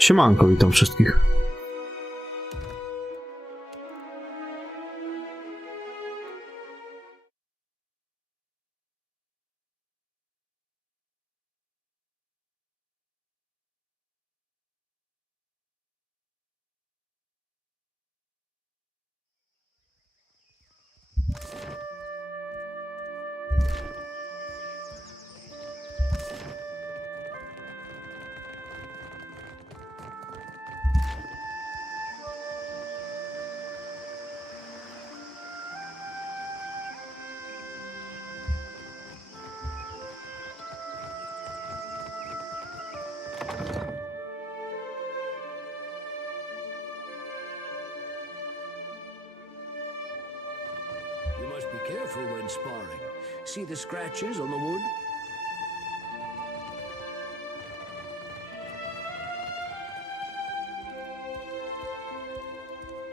Siemanko, witam wszystkich. You must be careful when sparring. See the scratches on the wood?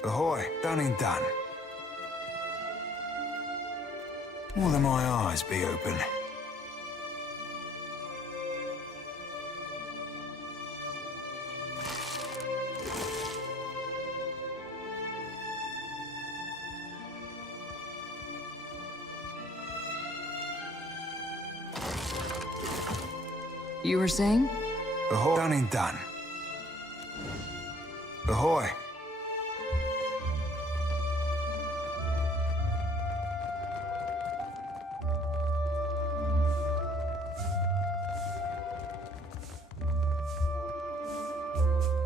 Ahoy, done and done. More than my eyes be open. You were saying? Ahoy, done and done. Ahoy.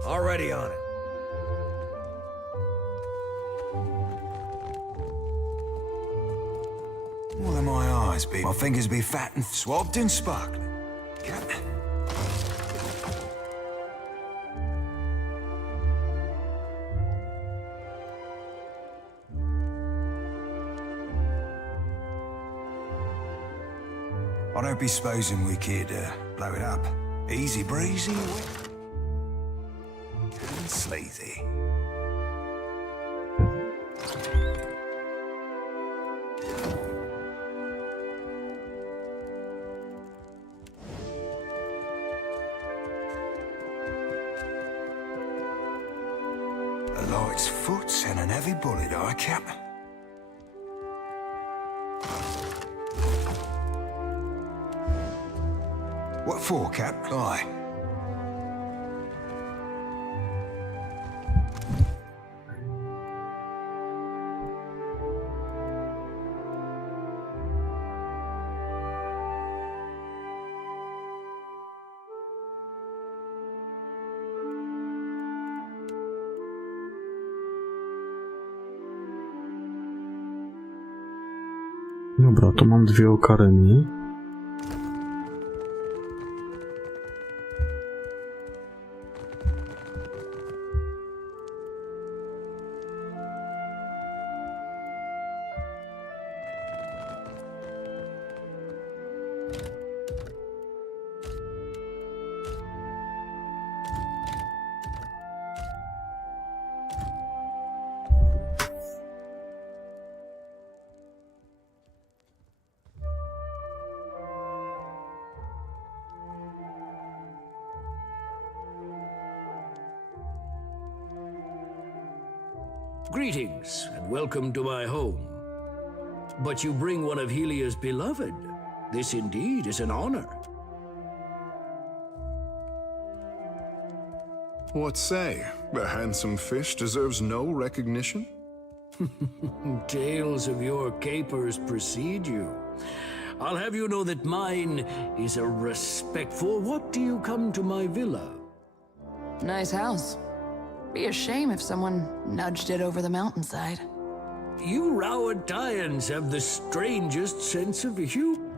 Already on it. More than my eyes be. My fingers be fat and swabbed and sparkling. I don't be supposing we could blow it up. Easy breezy, wet and sleazy. A light's foot and an heavy bullet, I cap. What for, Cap? Aye. Dobra, to mam dwie okareny. Greetings, and welcome to my home. But you bring one of Helia's beloved. This indeed is an honor. What say? The handsome fish deserves no recognition? Tales of your capers precede you. I'll have you know that mine is a respectful. What do you come to my villa? Nice house. Be a shame if someone nudged it over the mountainside. You Rowattians have the strangest sense of humor.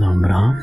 Dobra.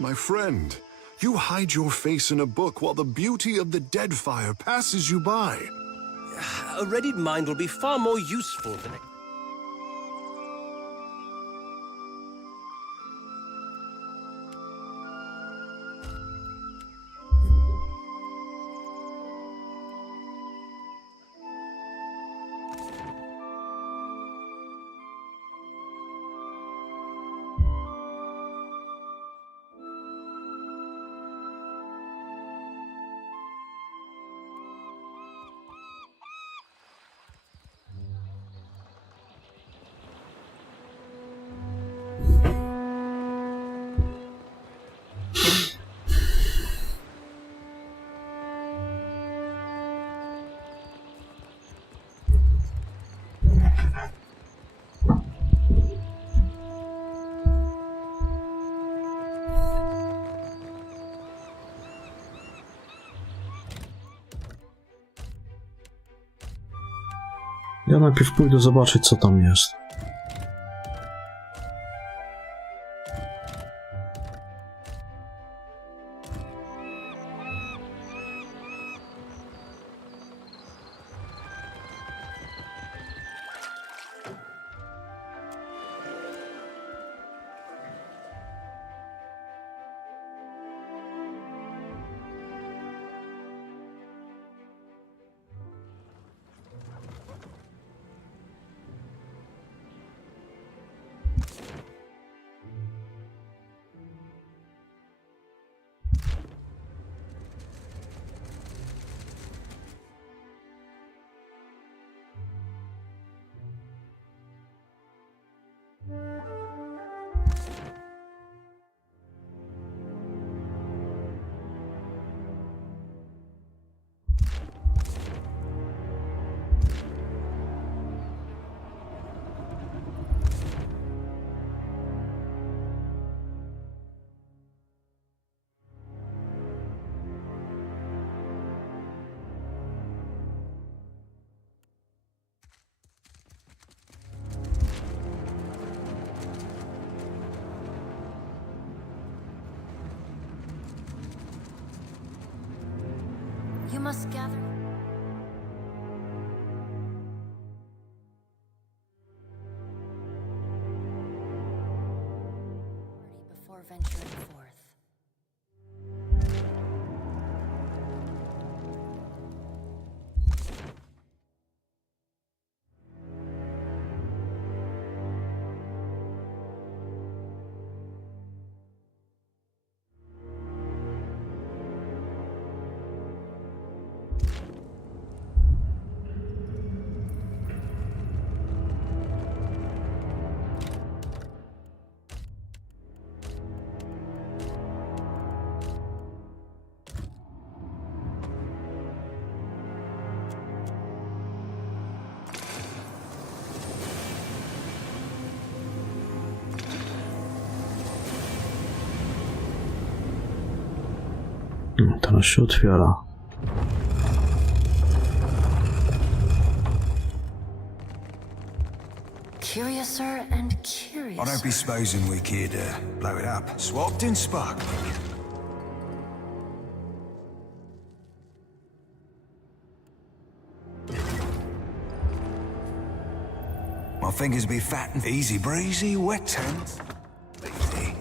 My friend, you hide your face in a book while the beauty of the Deadfire passes you by. A readied mind will be far more useful than... Ja najpierw pójdę zobaczyć, co tam jest. You must gather. Before venturing forth. No, teraz się otwiera. Curiouser and I curiouser. don't be supposing we could blow it up. Swapped in spark. My fingers be fat and easy breezy, wet hands. Easy.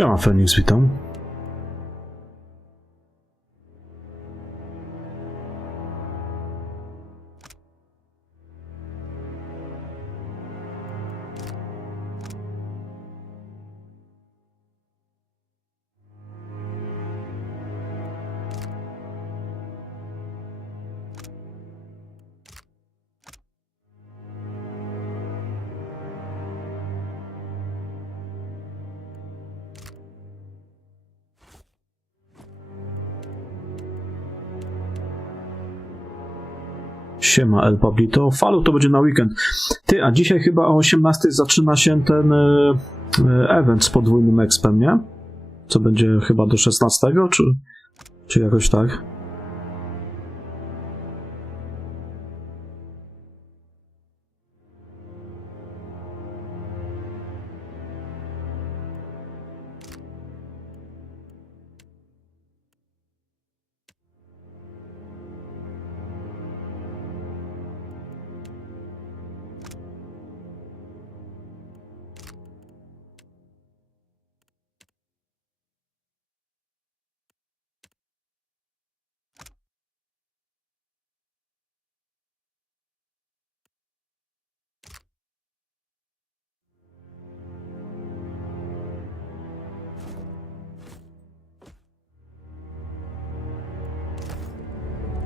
Siema Feniks, witam. Siema El Pablito. Falu to będzie na weekend. Ty, a dzisiaj chyba o 18 zaczyna się ten event z podwójnym expem, nie? Co będzie chyba do 16, czy jakoś tak?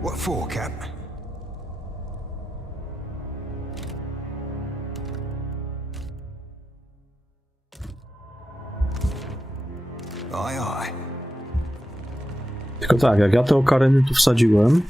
What for, Cap? Aye, aye. Tylko tak, jak ja te okaryny tu wsadziłem,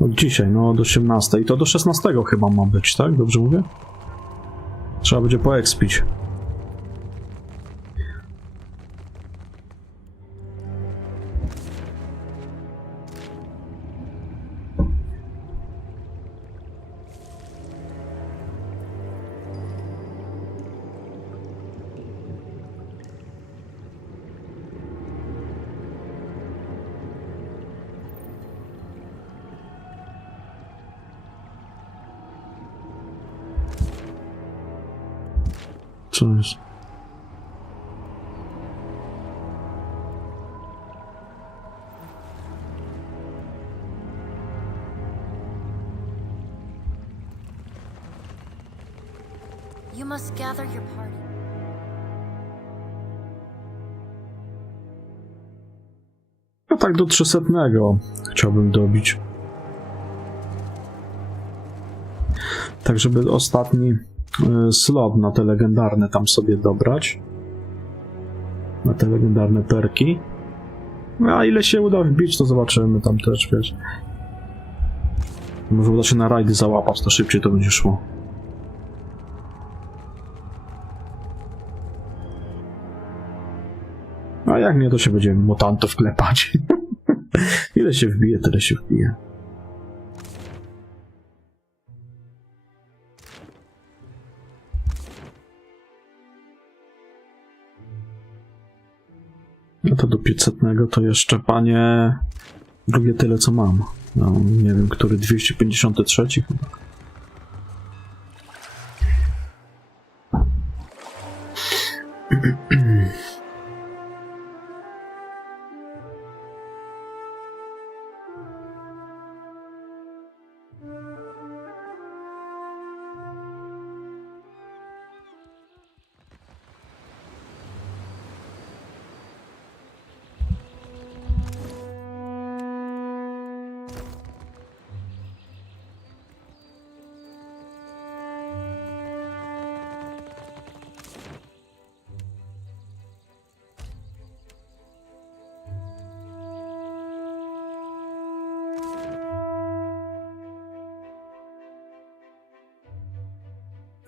od dzisiaj, no do 18 i to do 16 chyba ma być, tak? Dobrze mówię? Trzeba będzie poekspić. Co jest? You must gather your party. No tak do 300 chciałbym dobić. Tak, żeby ostatni slot na te legendarne tam sobie dobrać. Na te legendarne perki. A ile się uda wbić, to zobaczymy tam też, wiesz. Może uda się na rajdy załapać, to szybciej to będzie szło. A jak nie, to się będziemy mutantów klepać. Ile się wbije, tyle się wbije. No to do 500 to jeszcze, panie, drugie tyle co mam. No, nie wiem, który 253 chyba.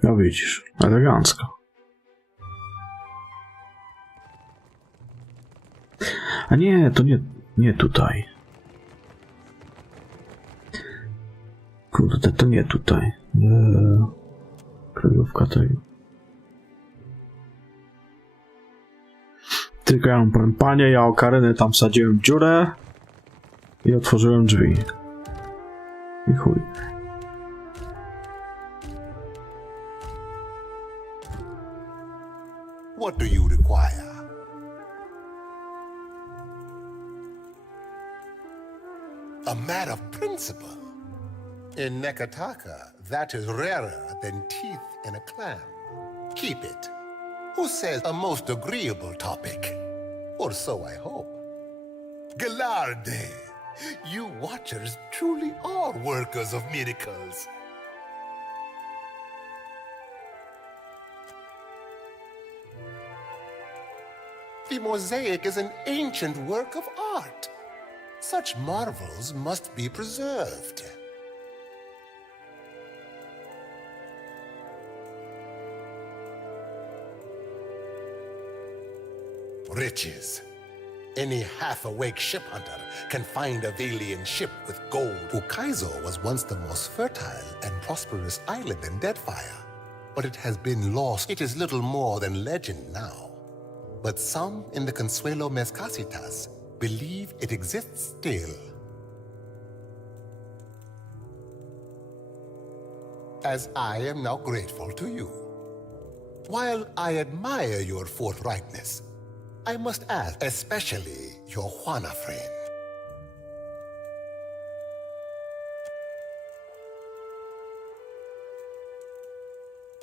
No widzisz, elegancko. A nie, to nie tutaj. Kurde, to nie tutaj. Kryjówka tej. Tylko ja mam, panie, ja okaryny tam wsadziłem w dziurę i otworzyłem drzwi. I chuj. What do you require? A matter of principle. In Nekataka, that is rarer than teeth in a clam. Keep it. Who says a most agreeable topic? Or so I hope. Galarde, you watchers truly are workers of miracles. The mosaic is an ancient work of art. Such marvels must be preserved. Riches. Any half-awake ship hunter can find a Valian ship with gold. Ukaizo was once the most fertile and prosperous island in Deadfire, but it has been lost. It is little more than legend now. But some in the Consuelo Mezcasitas believe it exists still. As I am now grateful to you. While I admire your forthrightness, I must ask, especially your Juana friend.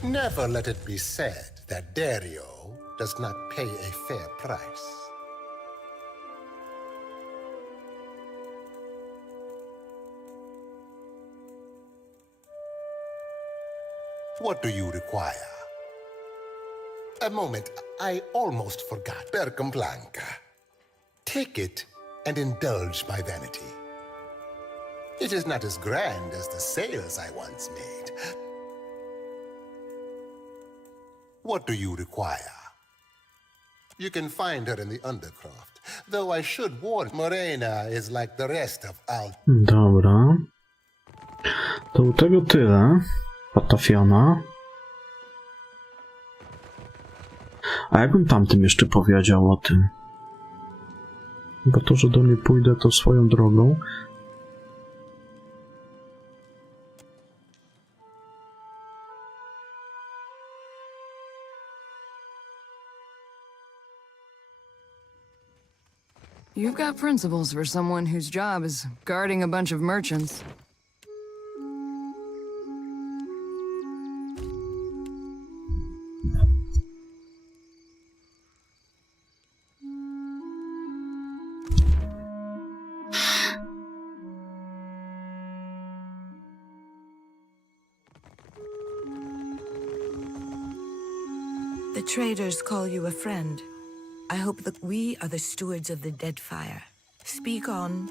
Never let it be said that Dario does not pay a fair price. What do you require? A moment, I almost forgot. Bercam Blanca. Take it and indulge my vanity. It is not as grand as the sails I once made. What do you require? You can find her in the Undercroft, though I should warn, Morena is like the rest of Al. Dobra. To u tego tyle. Patafiona. A jakbym tamtym jeszcze powiedział o tym? Bo to, że do niej pójdę, to swoją drogą. You've got principles for someone whose job is guarding a bunch of merchants. The traders call you a friend. I hope that we are the stewards of the Deadfire. Speak on.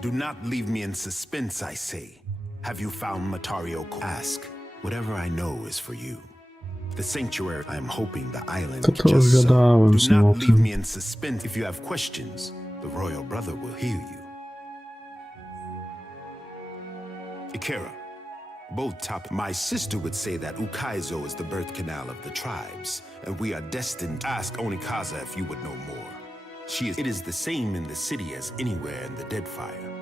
Do not leave me in suspense, I say. Have you found Matario? Ask. Whatever I know is for you. The sanctuary, I am hoping the island just so. Do not leave me in suspense. If you have questions, the royal brother will hear you. Ikera, both top. My sister would say that Ukaizo is the birth canal of the tribes, and we are destined to ask Onikaza if you would know more. It is the same in the city as anywhere in the Deadfire.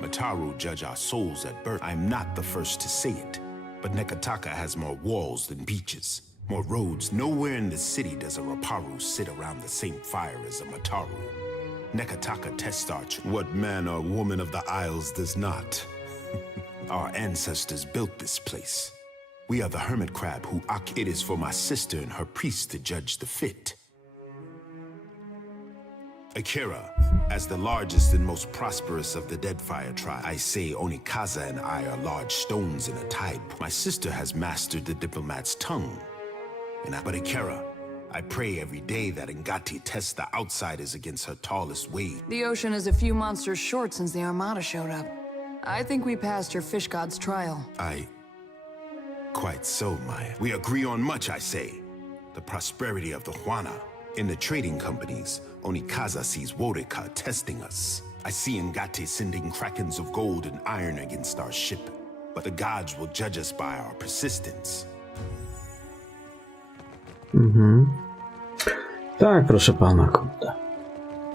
Mataru judge our souls at birth. I'm not the first to say it, but Nekataka has more walls than beaches, more roads. Nowhere in the city does a Raparu sit around the same fire as a Mataru. Nekataka tests our what man or woman of the Isles does not. Our ancestors built this place. We are the hermit crab who it is for my sister and her priest to judge the fit. Akira, As the largest and most prosperous of the Deadfire tribe, I say Onikaza and I are large stones in a tide. My sister has mastered the diplomat's tongue. But Ikera, I pray every day that Ngati tests the outsiders against her tallest wave. The ocean is a few monsters short since the Armada showed up. I think we passed your fish god's trial. Quite so, Maya. We agree on much, I say. The prosperity of the Juana. In the trading companies, Onikaza sees Woreka testing us. I see Ngati sending krakens of gold and iron against our ship. But the gods will judge us by our persistence. Tak, proszę pana, kurde.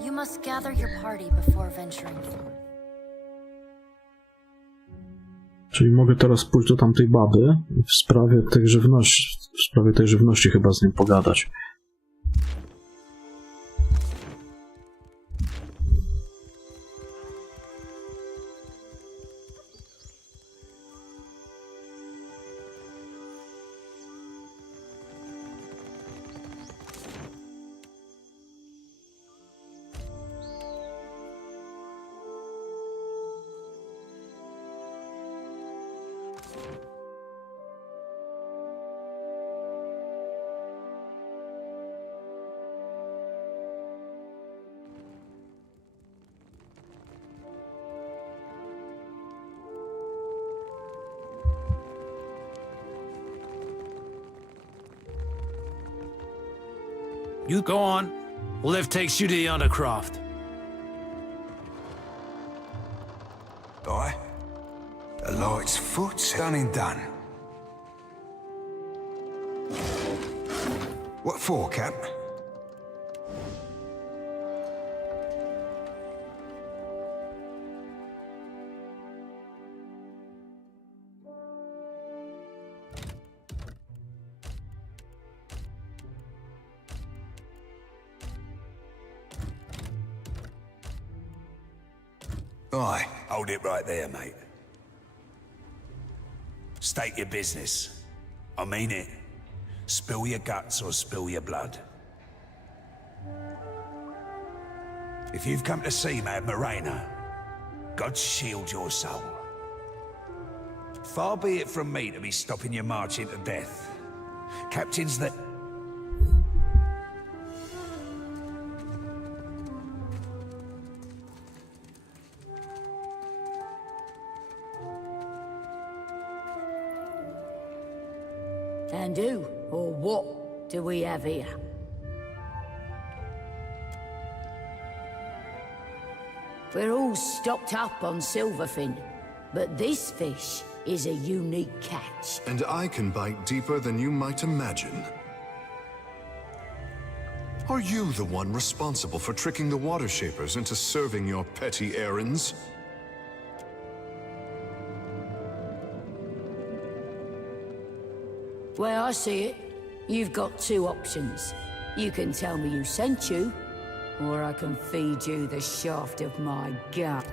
You must gather your party before venturing forth. Czyli mogę teraz pójść do tamtej baby i w sprawie tej żywności chyba z nim pogadać. You go on. Lift takes you to the Undercroft. Aye. A light's foot, done and done. What for, Cap? Aye. Hold it right there, mate. State your business. I mean it. Spill your guts or spill your blood. If you've come to see Mad Morena, God shield your soul. Far be it from me to be stopping your march into death. Captains that... And who, or what, do we have here? We're all stocked up on silverfin, but this fish is a unique catch. And I can bite deeper than you might imagine. Are you the one responsible for tricking the water shapers into serving your petty errands? Well, I see it. You've got two options. You can tell me who sent you, or I can feed you the shaft of my gun.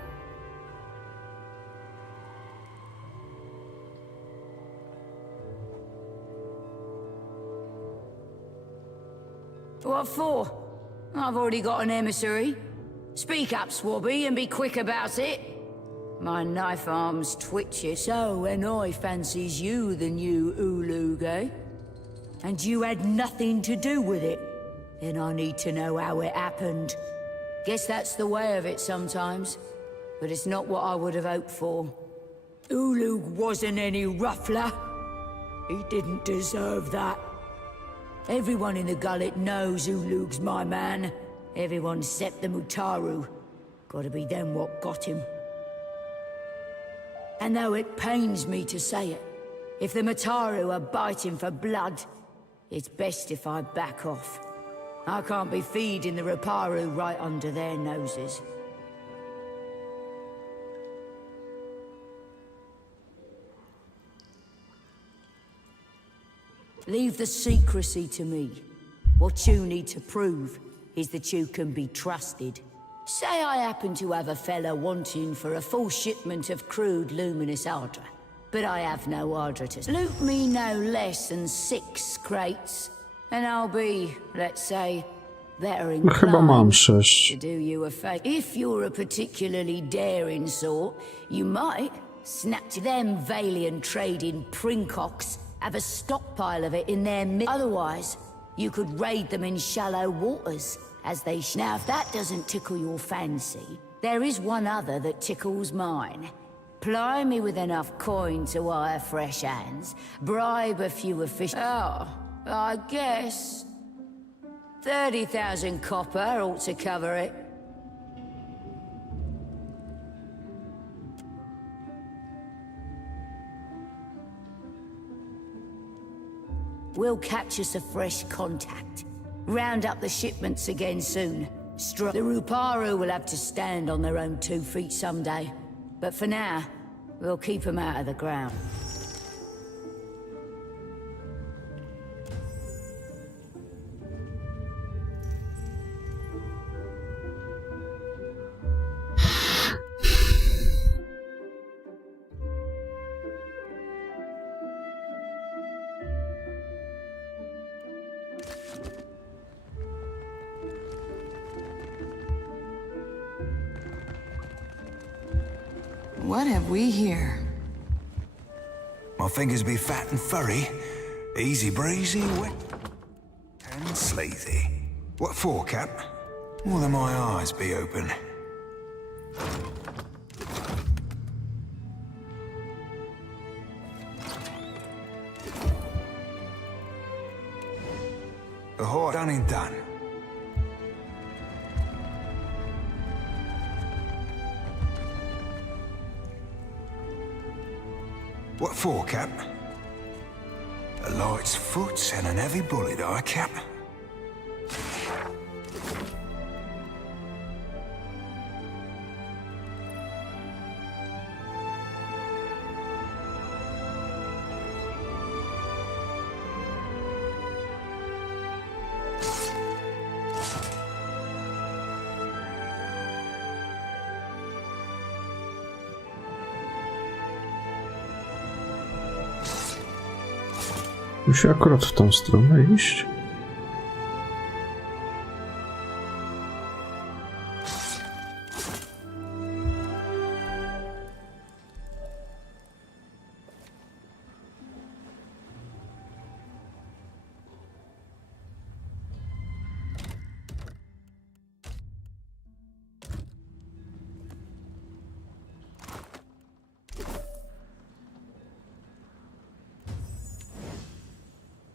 What for? I've already got an emissary. Speak up, Swabby, and be quick about it. My knife arm's twitchy, so when I fancies you the new Ulug, eh? And you had nothing to do with it, then I need to know how it happened. Guess that's the way of it sometimes, but it's not what I would have hoped for. Ulug wasn't any ruffler. He didn't deserve that. Everyone in the gullet knows Ulug's my man. Everyone except the Mutaru. Gotta be them what got him. And though it pains me to say it, if the Mutaru are biting for blood, it's best if I back off. I can't be feeding the Raparu right under their noses. Leave the secrecy to me. What you need to prove is that you can be trusted. Say I happen to have a fella wanting for a full shipment of crude luminous Ardra, but I have no Ardra to loot me no less than 6 crates, and I'll be, let's say, better Chyba inclined mam to 6. do you a favor. If you're a particularly daring sort, you might snap to them Valiant trading princocks, have a stockpile of it in their otherwise, you could raid them in shallow waters, as they now if that doesn't tickle your fancy, there is one other that tickles mine. Ply me with enough coin to wire fresh hands, bribe a few officials. Oh, I guess 30,000 copper ought to cover it. We'll catch us a fresh contact. Round up the shipments again soon. The Ruparu will have to stand on their own 2 feet someday. But for now, we'll keep them out of the ground. What have we here? My fingers be fat and furry, easy breezy, wet and sleazy. What for, Cap? More than my eyes be open. Ahoy, done and done. What for, Cap? A light's foot and an heavy bullet, Cap. Muszę akurat w tą stronę iść.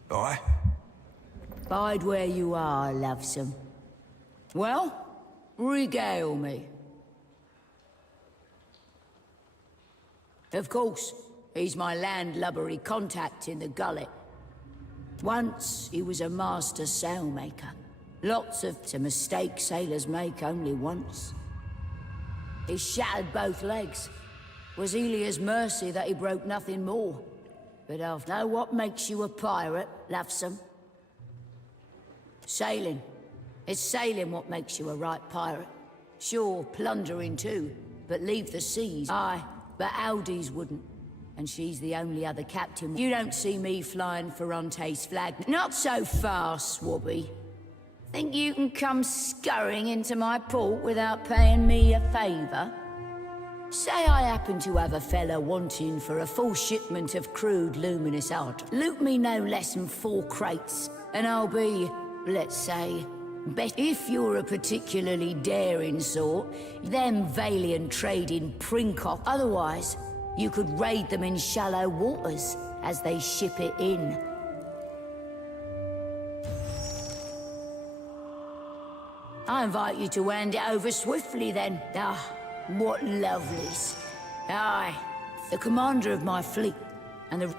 Aye? Bide where you are, lovesome. Well, regale me. Of course, he's my landlubbery contact in the gullet. Once he was a master sailmaker. Lots of a mistake sailors make only once. He shattered both legs. Was Elia's mercy that he broke nothing more. But I'll know what makes you a pirate, lovesome. Sailing. It's sailing what makes you a right pirate. Sure, plundering too, but leave the seas. Aye, but Aldi's wouldn't. And she's the only other captain. You don't see me flying Ferrante's flag. Not so fast, Swabby. Think you can come scurrying into my port without paying me a favour? Say I happen to have a fella wanting for a full shipment of crude luminous art. Loot me no less than 4 crates, and I'll be, let's say, if you're a particularly daring sort, them Valiant trading princocks. Otherwise, you could raid them in shallow waters as they ship it in. I invite you to hand it over swiftly then. Ah, what lovelies. Aye, the commander of my fleet, and the...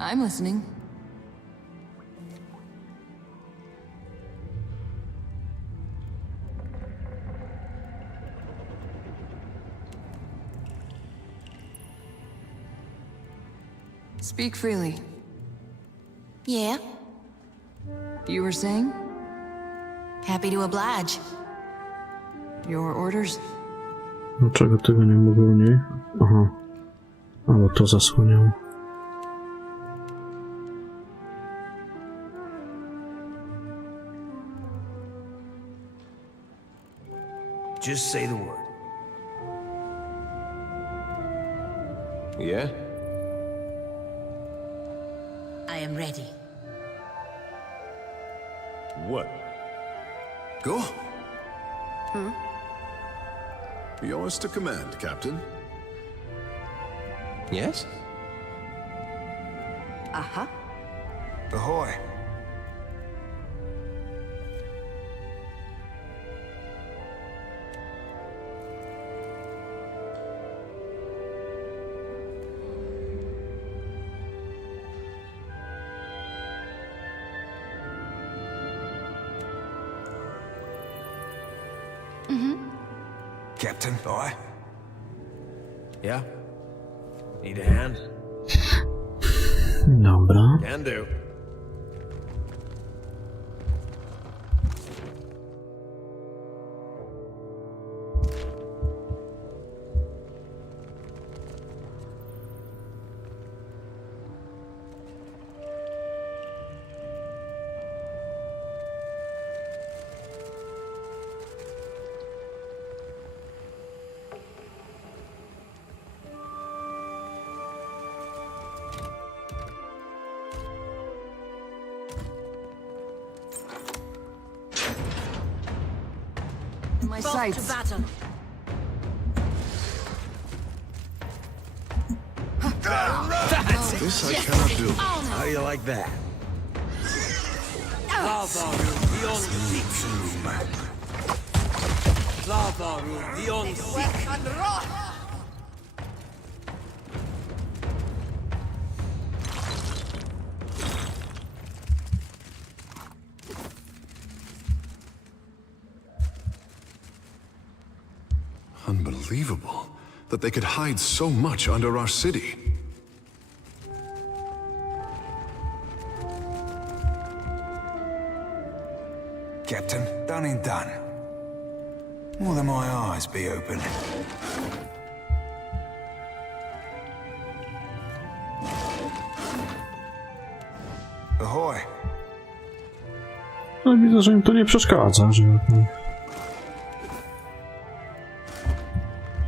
I'm listening. Speak freely. Yeah? You were saying? Happy to oblige. Your orders? Dlaczego tego nie mogę u niej? Aha. Albo to zasłaniało. Just say the word. Yeah? I am ready. What? Go. Yours to command, Captain. Yes? Aha. Ahoy. Captain, aye? Yeah? Need a hand? Dobra. Can do. My sights. To battle. This I cannot do. How do you like that? Unbelievable that they could hide so much under our city. Captain, done and done. More than my eyes be open. Ahoy. Ale widzę, że im to nie przeszkadza, że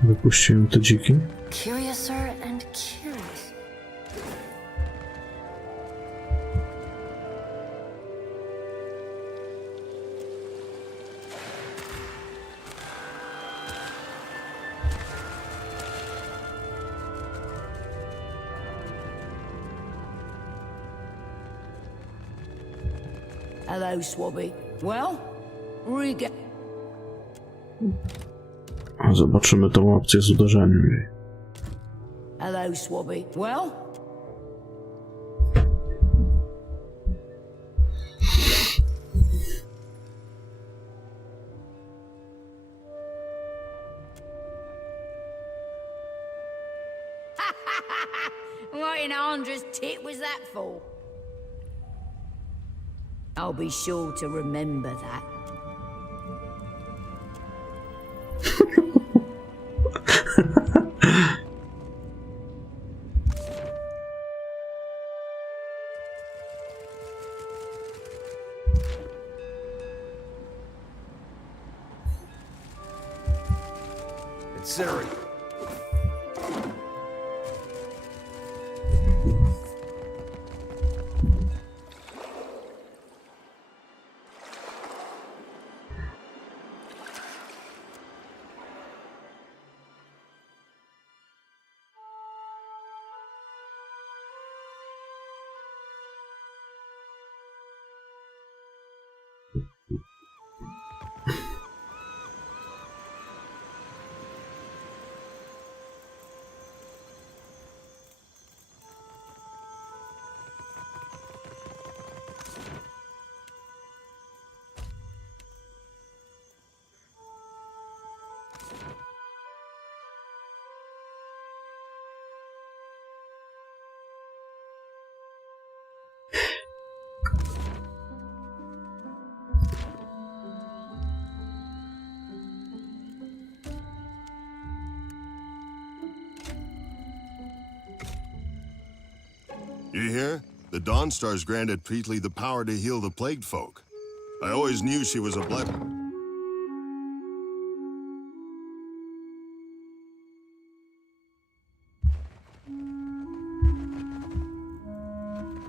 wypuściłem te dziki. Curiouser and curious. Hello, Swabby. Well, Zobaczymy tą opcję z uderzeniem jej. Hello, Swabby. Well? What in Andra's tit was that for? I'll be sure to remember that. Considering. You hear? The Dawnstar's granted Peetly the power to heal the plagued folk. I always knew she was a blessing.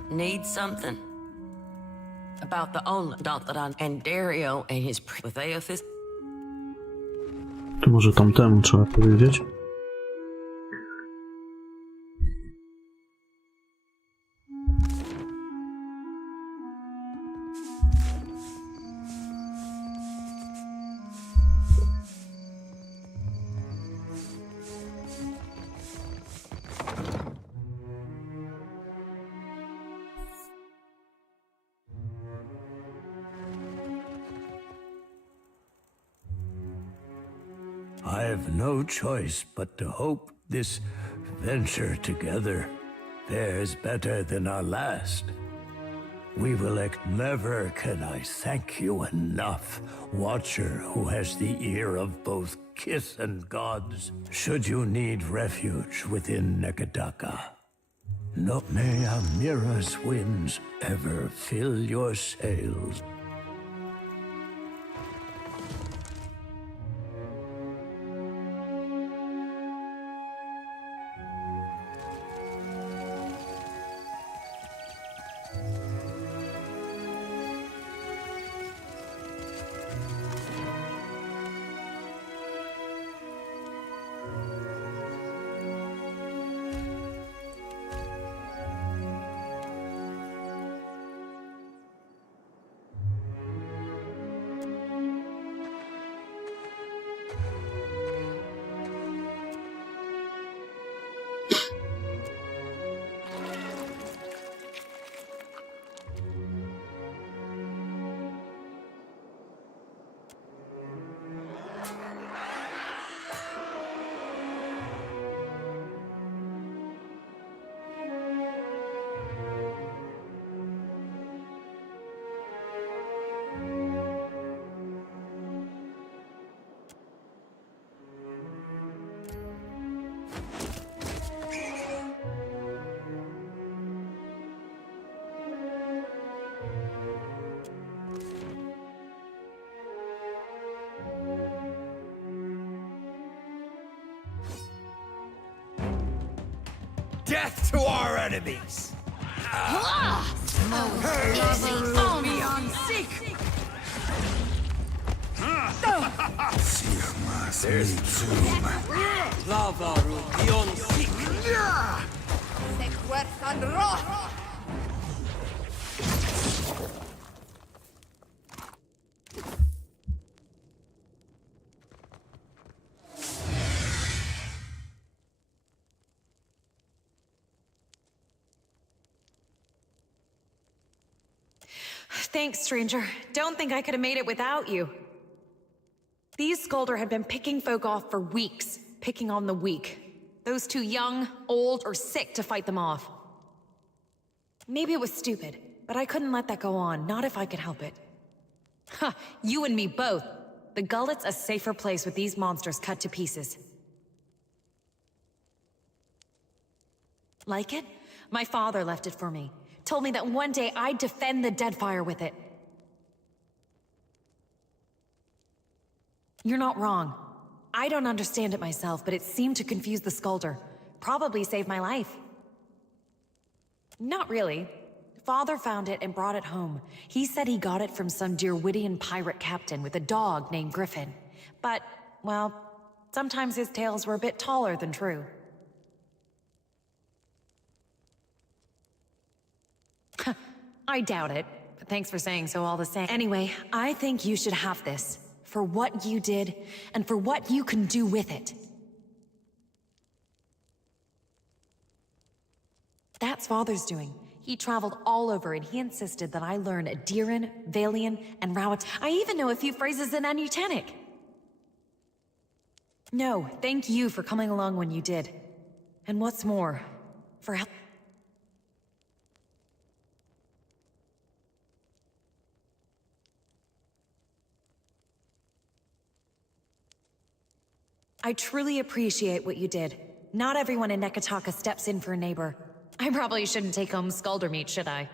Need something? About the own Doctor and Dario and his with Aothis? To może tamtemu trzeba powiedzieć. I have no choice but to hope this venture together fares better than our last. We will never can I thank you enough, Watcher who has the ear of both kith and gods, should you need refuge within Nekadaka. No, may Amira's winds ever fill your sails. Death to our enemies! Thanks, stranger. Don't think I could have made it without you. These Skulder had been picking folk off for weeks, picking on the weak. Those too young, old, or sick to fight them off. Maybe it was stupid, but I couldn't let that go on, not if I could help it. Ha! You and me both. The Gullet's a safer place with these monsters cut to pieces. Like it? My father left it for me. Told me that one day I'd defend the Deadfire with it. You're not wrong. I don't understand it myself, but it seemed to confuse the Skulder. Probably saved my life. Not really. Father found it and brought it home. He said he got it from some Dirwidian pirate captain with a dog named Griffin. But, well, sometimes his tales were a bit taller than true. I doubt it, but thanks for saying so all the same. Anyway, I think you should have this. For what you did, and for what you can do with it. That's Father's doing. He traveled all over and he insisted that I learn Adiran, Valian, and Rawat. I even know a few phrases in Anutanic. No, thank you for coming along when you did. And what's more, for help. I truly appreciate what you did. Not everyone in Nekataka steps in for a neighbor. I probably shouldn't take home Skulder meat, should I?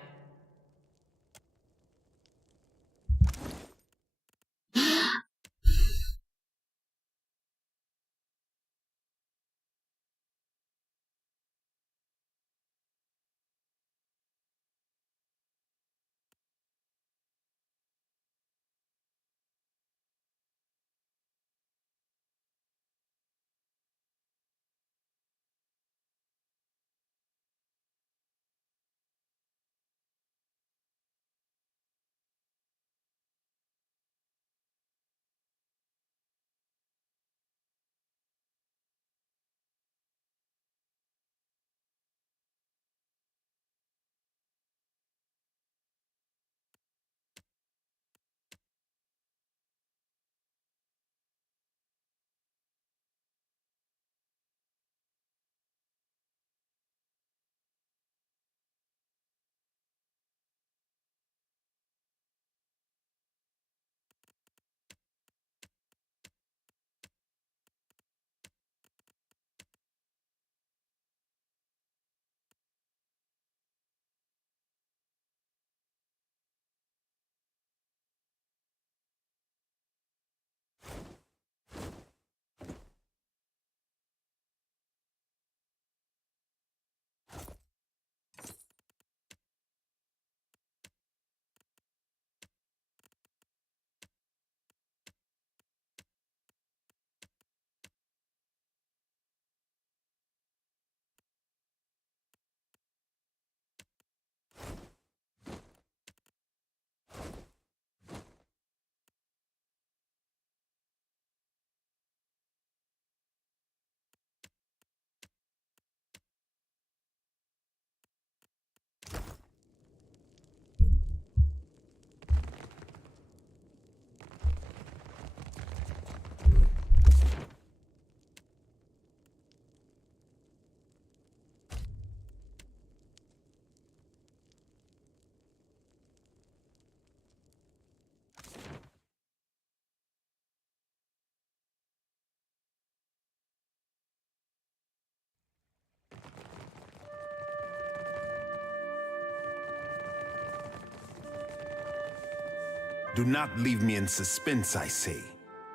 Do not leave me in suspense, I say.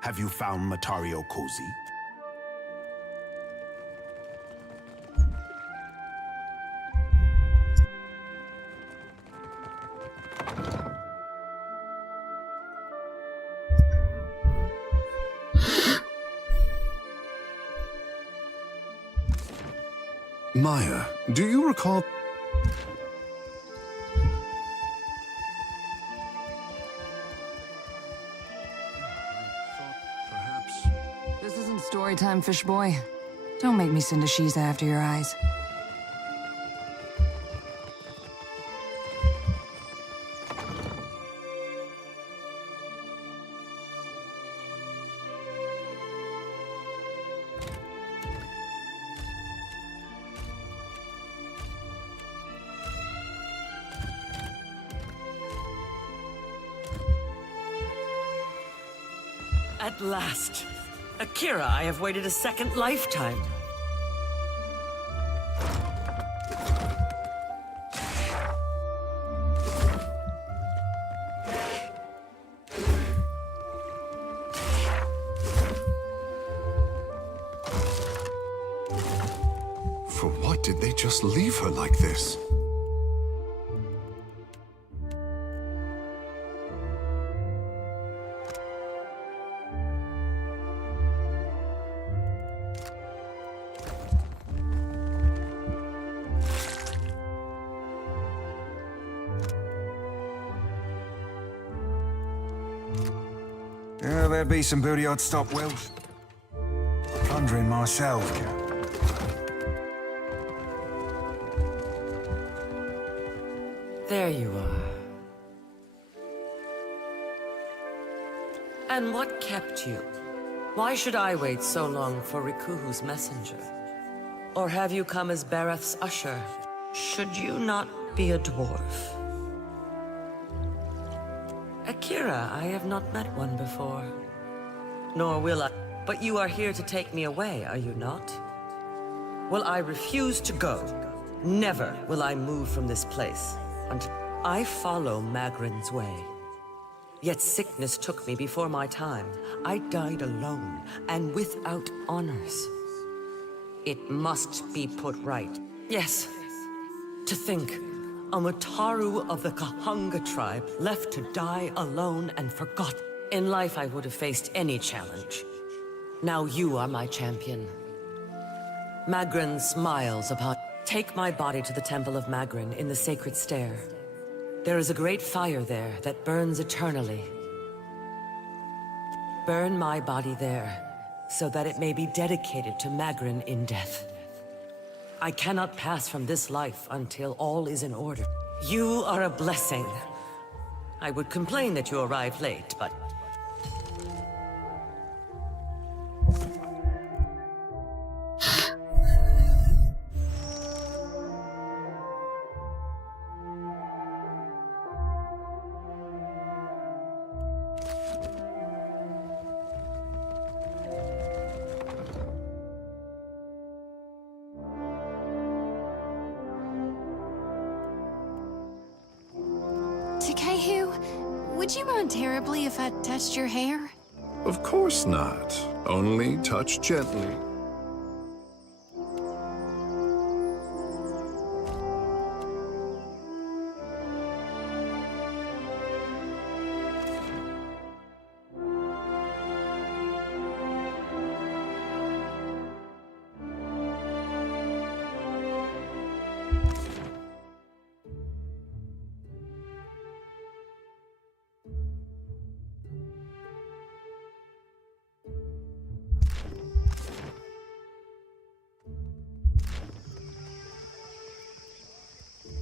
Have you found Matario Cozy? Maya, do you recall? This isn't story time, fish boy. Don't make me send a Shiza after your eyes. At last. Akira, I have waited a second lifetime. For what did they just leave her like this? Yeah, there'd be some booty I'd stop Welsh plundering myself, Cap. There you are. And what kept you? Why should I wait so long for Rikuhu's messenger? Or have you come as Bareth's usher? Should you not be a dwarf? Akira, I have not met one before. Nor will I. But you are here to take me away, are you not? Well, I refuse to go. Never will I move from this place until I follow Magrin's way. Yet sickness took me before my time. I died alone and without honors. It must be put right. Yes, to think, a Mutaru of the Kahanga tribe left to die alone and forgotten. In life I would have faced any challenge. Now you are my champion. Magrin smiles upon... Take my body to the Temple of Magrin in the Sacred Stair. There is a great fire there that burns eternally. Burn my body there, so that it may be dedicated to Magrin in death. I cannot pass from this life until all is in order. You are a blessing. I would complain that you arrived late, but... Would you mind terribly if I touched your hair? Of course not. Only touch gently.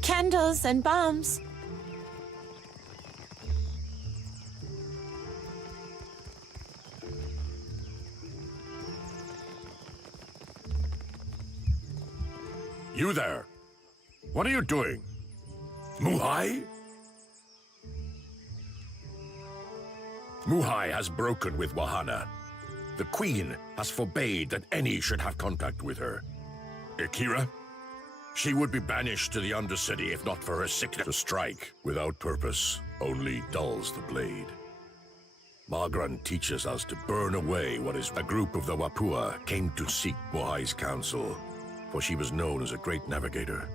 Candles and bombs. You there! What are you doing? Muhai? Muhai has broken with Wahana. The Queen has forbade that any should have contact with her. Akira? She would be banished to the Undercity if not for her sickness. To strike without purpose only dulls the blade. Magran teaches us to burn away what is... A group of the Wapua came to seek Muhai's counsel, for she was known as a great navigator.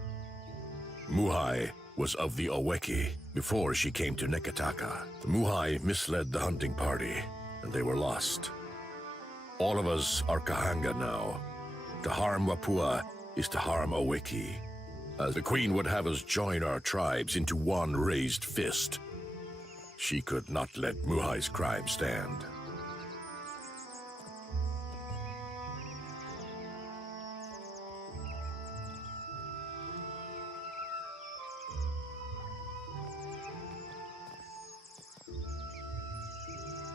Muhai was of the Oweki before she came to Nekataka. Muhai misled the hunting party, and they were lost. All of us are Kahanga now. To harm Wapua is to harm Oweki, as the Queen would have us join our tribes into one raised fist. She could not let Muhai's crime stand.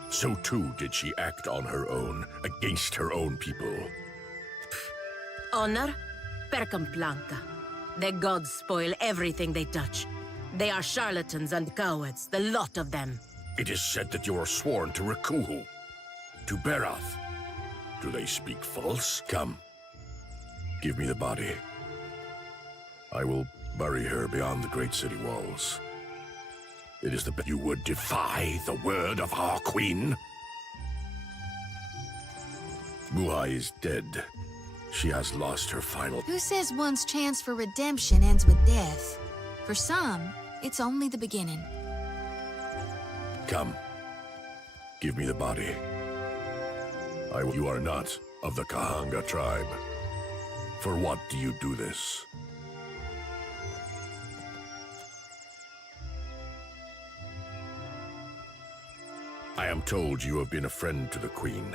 So too did she act on her own, against her own people. Honor? Percamplanca. The gods spoil everything they touch. They are charlatans and cowards, the lot of them. It is said that you are sworn to Rikuhu, to Berath. Do they speak false? Come, give me the body. I will bury her beyond the great city walls. It is the you would defy the word of our queen? Muhai is dead. She has lost her final... Who says one's chance for redemption ends with death? For some, it's only the beginning. Come. Give me the body. You are not of the Kahanga tribe. For what do you do this? I am told you have been a friend to the Queen,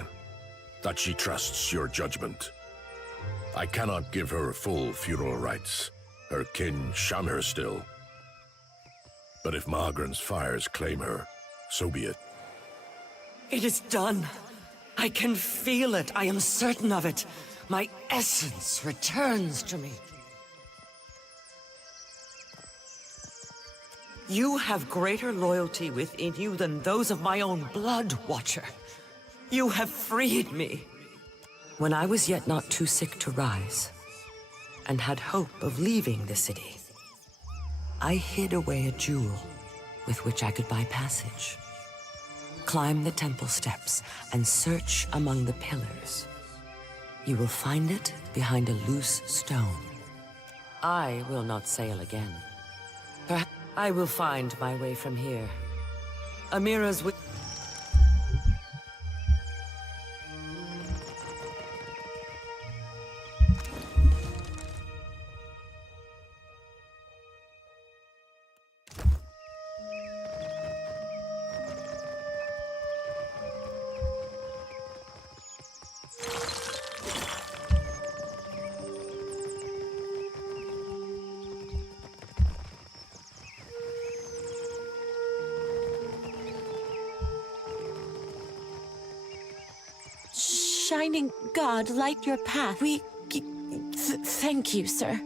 that she trusts your judgment. I cannot give her full funeral rites. Her kin shun her still. But if Magran's fires claim her, so be it. It is done. I can feel it. I am certain of it. My essence returns to me. You have greater loyalty within you than those of my own blood, Watcher. You have freed me. When I was yet not too sick to rise, and had hope of leaving the city. I hid away a jewel with which I could buy passage. Climb the temple steps and search among the pillars. You will find it behind a loose stone. I will not sail again. Perhaps I will find my way from here. Amira's wi- Shining God, light your path. Thank you, sir.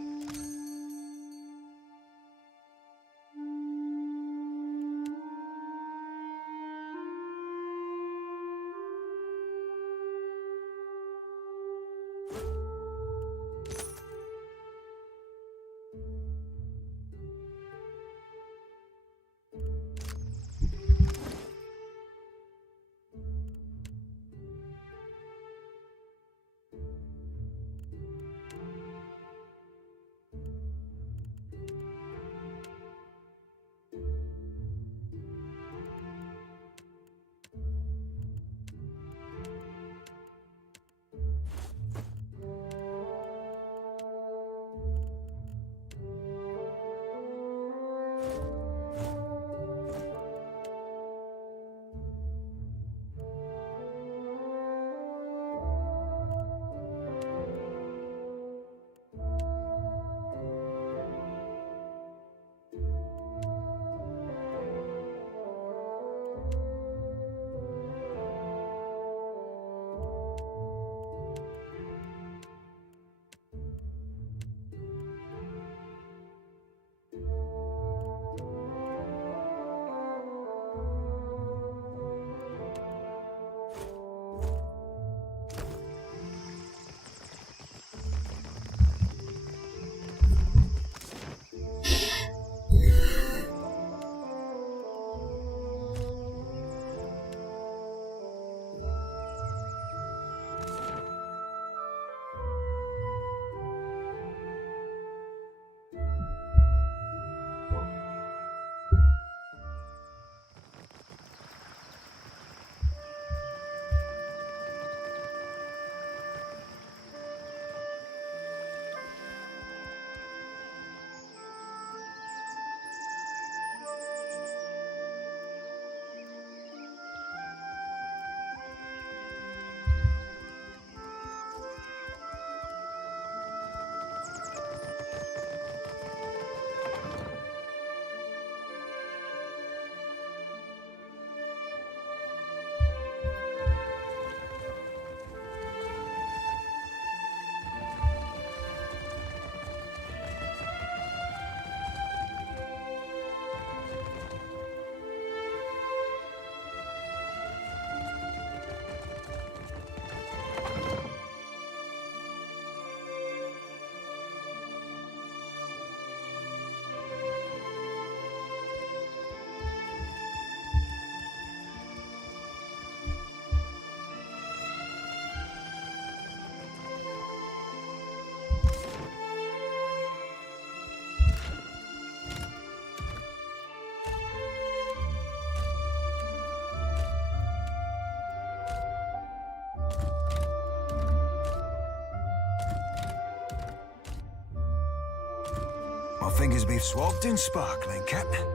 My fingers be swabbed and sparkling, Captain.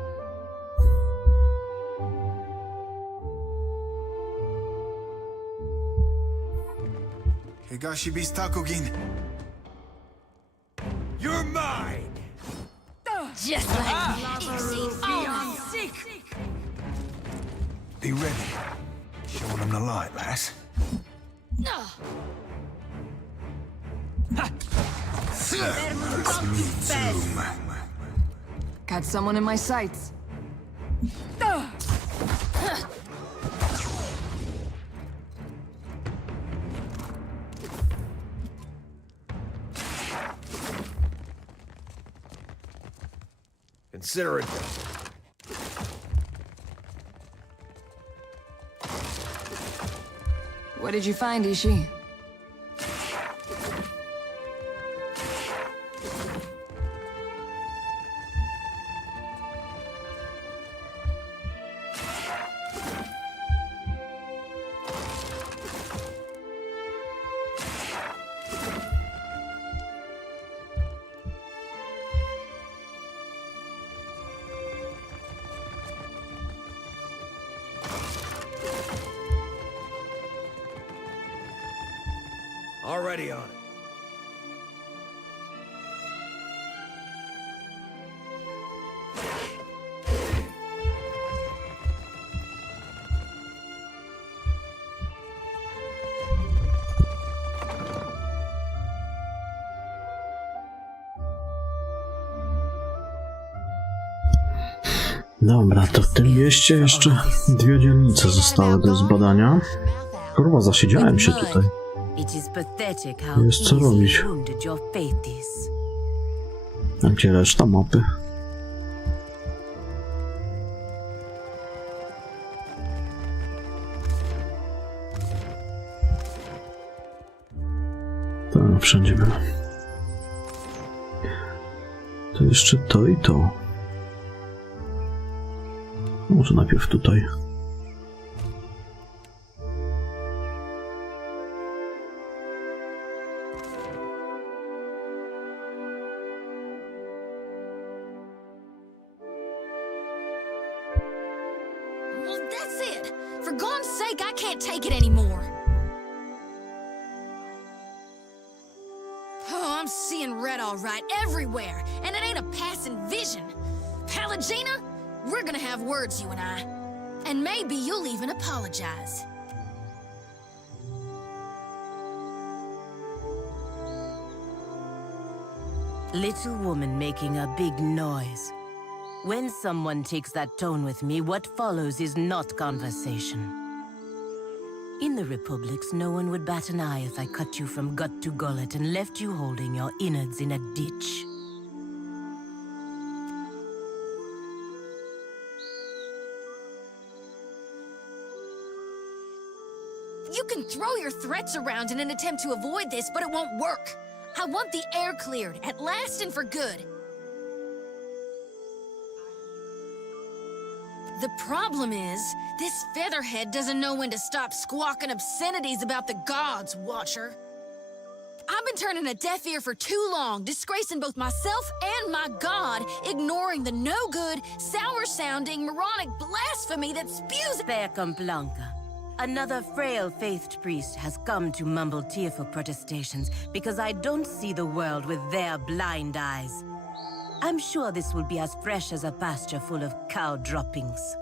Higashi be Takugin. You're mine! Just like easy. Be ready. Show them the light, lass. Got someone in my sights. Consider it done. What did you find, Ishi? Already on it. Dobra, to w tym mieście jeszcze 2 dzielnice zostały do zbadania. Kurwa, zasiedziałem się tutaj. Jest co robić. A gdzie reszta mapy? Tak, wszędzie było. To jeszcze to i to. Może najpierw tutaj. Well, that's it. For God's sake, I can't take it anymore. Oh, I'm seeing red all right everywhere, and it ain't a passing vision. Palagina, we're gonna have words, you and I. And maybe you'll even apologize. Little woman making a big noise. When someone takes that tone with me, what follows is not conversation. In the Republics, no one would bat an eye if I cut you from gut to gullet and left you holding your innards in a ditch. You can throw your threats around in an attempt to avoid this, but it won't work. I want the air cleared, at last and for good. The problem is, this featherhead doesn't know when to stop squawking obscenities about the gods, Watcher. I've been turning a deaf ear for too long, disgracing both myself and my god, ignoring the no-good, sour-sounding, moronic blasphemy that spews— Fair Blanca. Another frail faithed priest has come to mumble tearful protestations because I don't see the world with their blind eyes. I'm sure this will be as fresh as a pasture full of cow droppings.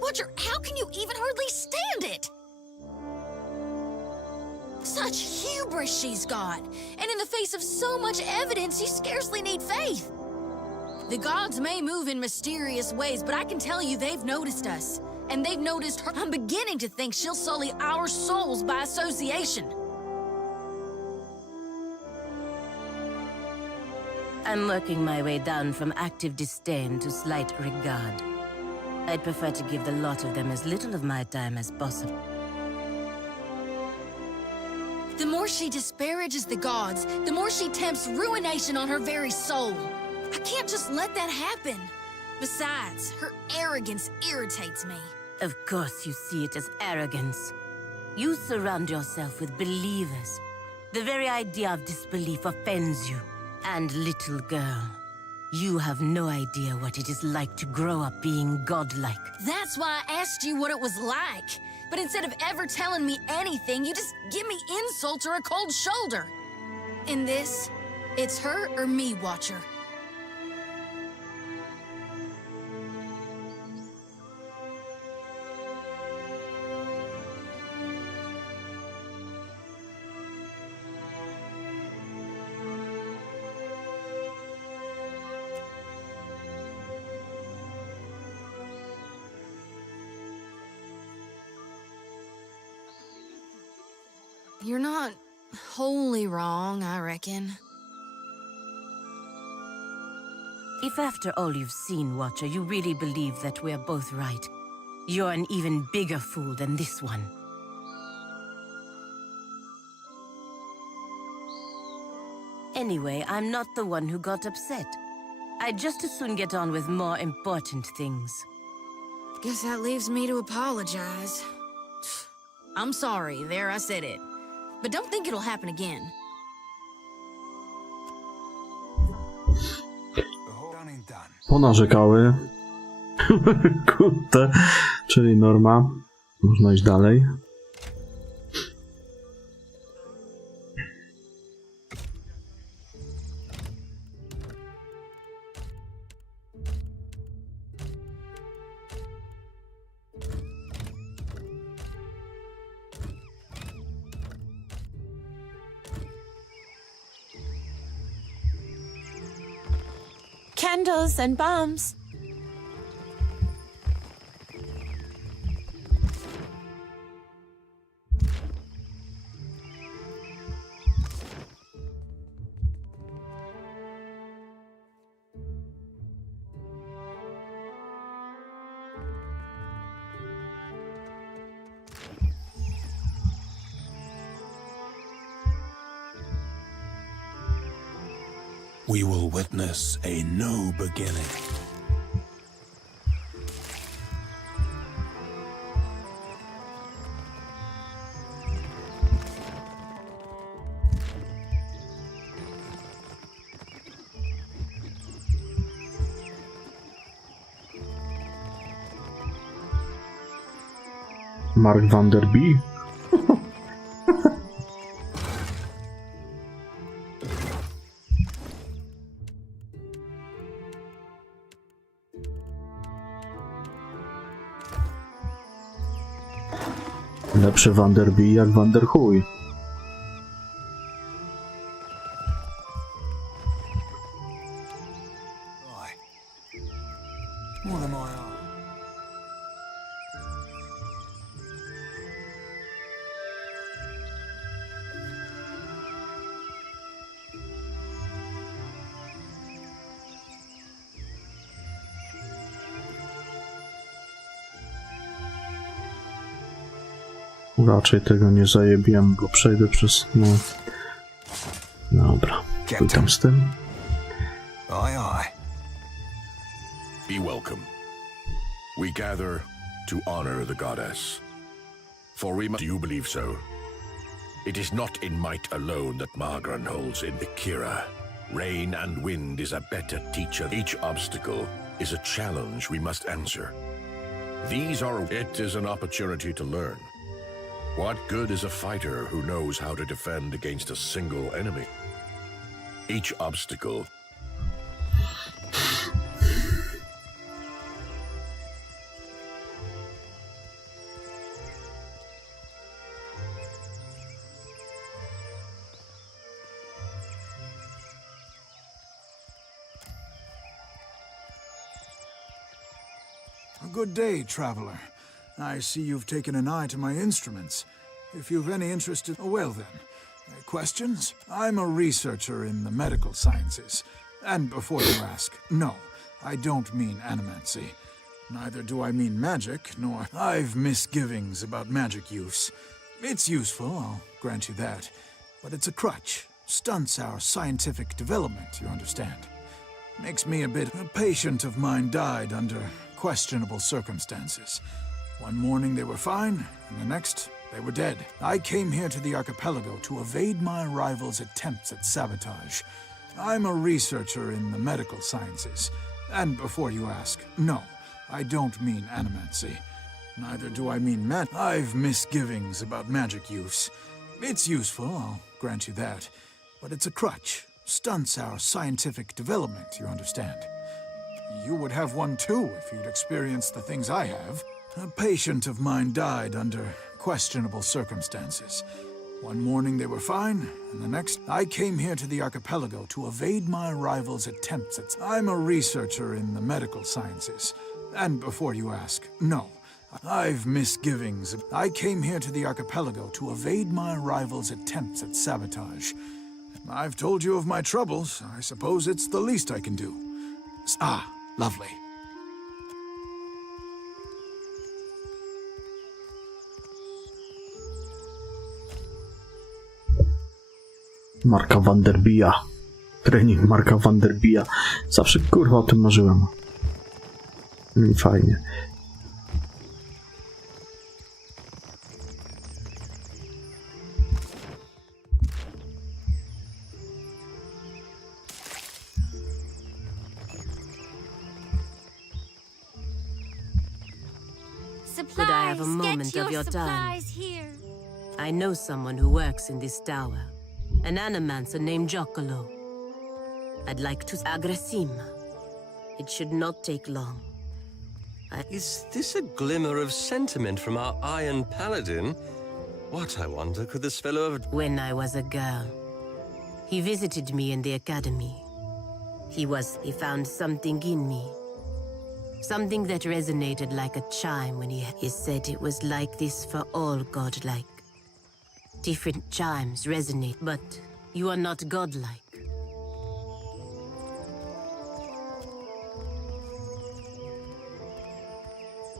Watcher, how can you even hardly stand it? Such hubris she's got, and in the face of so much evidence, you scarcely need faith. The gods may move in mysterious ways, but I can tell you they've noticed us. And they've noticed her. I'm beginning to think she'll sully our souls by association. I'm working my way down from active disdain to slight regard. I'd prefer to give the lot of them as little of my time as possible. The more she disparages the gods, the more she tempts ruination on her very soul. I can't just let that happen. Besides, her arrogance irritates me. Of course you see it as arrogance. You surround yourself with believers. The very idea of disbelief offends you. And little girl, you have no idea what it is like to grow up being godlike. That's why I asked you what it was like. But instead of ever telling me anything, you just give me insults or a cold shoulder. In this, it's her or me, Watcher. You're not wholly wrong, I reckon. If after all you've seen, Watcher, you really believe that we're both right, you're an even bigger fool than this one. Anyway, I'm not the one who got upset. I'd just as soon get on with more important things. Guess that leaves me to apologize. I'm sorry, there I said it. But don't think it'll happen again. Ponarzekały. Kurde. Czyli norma. Można iść dalej. Candles and bombs. We will witness a new beginning. Mark van der Bee. Lepszy Van der Bee jak Van der Chuj. Raczej tego nie zajebiłem, bo przejdę przez... no... Dobra, chuj tam z tym. Aye, aye. Be welcome. We gather to honor the goddess. For we must... Do you believe so? It is not in might alone that Magran holds in Akira. Rain and wind is a better teacher. Each obstacle is a challenge we must answer. These are... It is an opportunity to learn. What good is a fighter who knows how to defend against a single enemy? Each obstacle... Good day, traveler. I see you've taken an eye to my instruments. If you've any interest in... Well then, questions? I'm a researcher in the medical sciences. And before you ask, no, I don't mean animancy. Neither do I mean magic, nor... I've misgivings about magic use. It's useful, I'll grant you that. But it's a crutch. Stunts our scientific development, you understand. Makes me a bit... A patient of mine died under questionable circumstances. One morning they were fine, and the next they were dead. I came here to the archipelago to evade my rival's attempts at sabotage. I'm a researcher in the medical sciences. And before you ask, no, I don't mean animancy. Neither do I mean I've misgivings about magic use. It's useful, I'll grant you that. But it's a crutch. Stunts our scientific development, you understand. You would have one too if you'd experienced the things I have. A patient of mine died under questionable circumstances. One morning they were fine, and the next I came here to the archipelago to evade my rival's attempts at... I'm a researcher in the medical sciences. And before you ask, no, I've misgivings. I came here to the archipelago to evade my rival's attempts at sabotage. I've told you of my troubles. I suppose it's the least I can do. Lovely. Marka Vanderbija. Trening Marka Vanderbija. Zawsze kurwa o tym marzyłem. Fajnie. Could I have a moment of your time? I know someone who works in this tower. An animancer named Giacomo. I'd like to Agrasima. It should not take long. Is this a glimmer of sentiment from our Iron Paladin? What, I wonder, could this fellow have... When I was a girl, he visited me in the academy. He found something in me. Something that resonated like a chime when he said it was like this for all godlike. Different chimes resonate, but you are not godlike.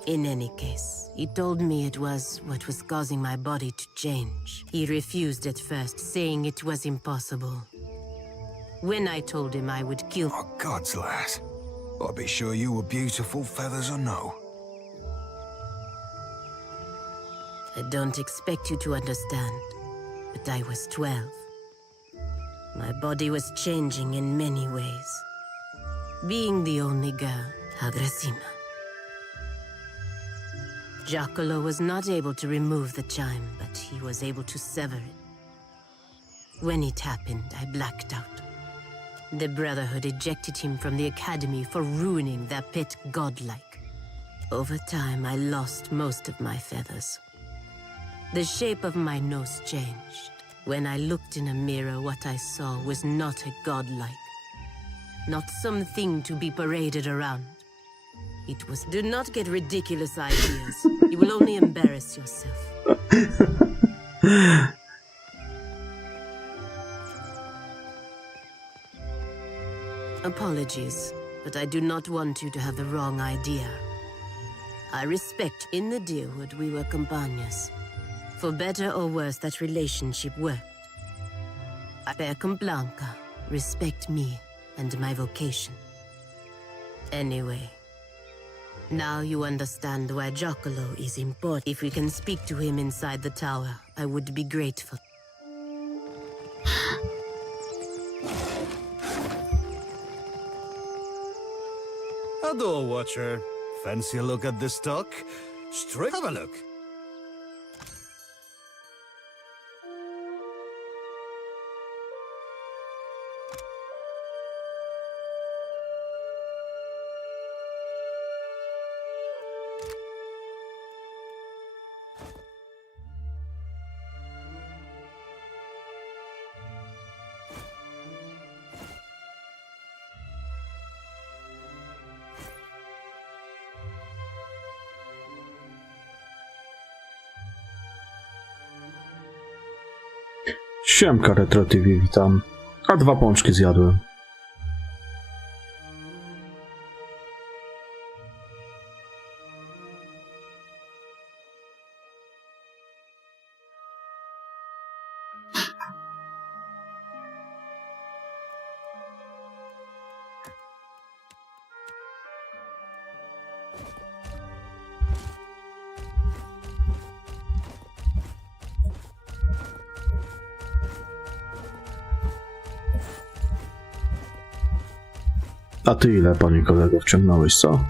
In any case, he told me it was what was causing my body to change. He refused at first, saying it was impossible. When I told him I would kill... Oh, God's lass. I'll be sure you were beautiful, feathers or no. I don't expect you to understand, but I was 12. My body was changing in many ways. Being the only girl, Agrasima. Giacomo was not able to remove the chime, but he was able to sever it. When it happened, I blacked out. The Brotherhood ejected him from the academy for ruining their pet godlike. Over time, I lost most of my feathers. The shape of my nose changed. When I looked in a mirror, what I saw was not a godlike. Not something to be paraded around. It was... Do not get ridiculous ideas. You will only embarrass yourself. Apologies, but I do not want you to have the wrong idea. I respect in the Deerwood we were companions. For better or worse, that relationship worked. Percum Blanca, respect me and my vocation. Anyway, now you understand why Giacomo is important. If we can speak to him inside the tower, I would be grateful. Hello, Watcher. Fancy a look at this stock? Have a look. Siemka Retro TV, witam. A 2 pączki zjadłem. A ty ile, panie kolego, wciągnąłeś, co?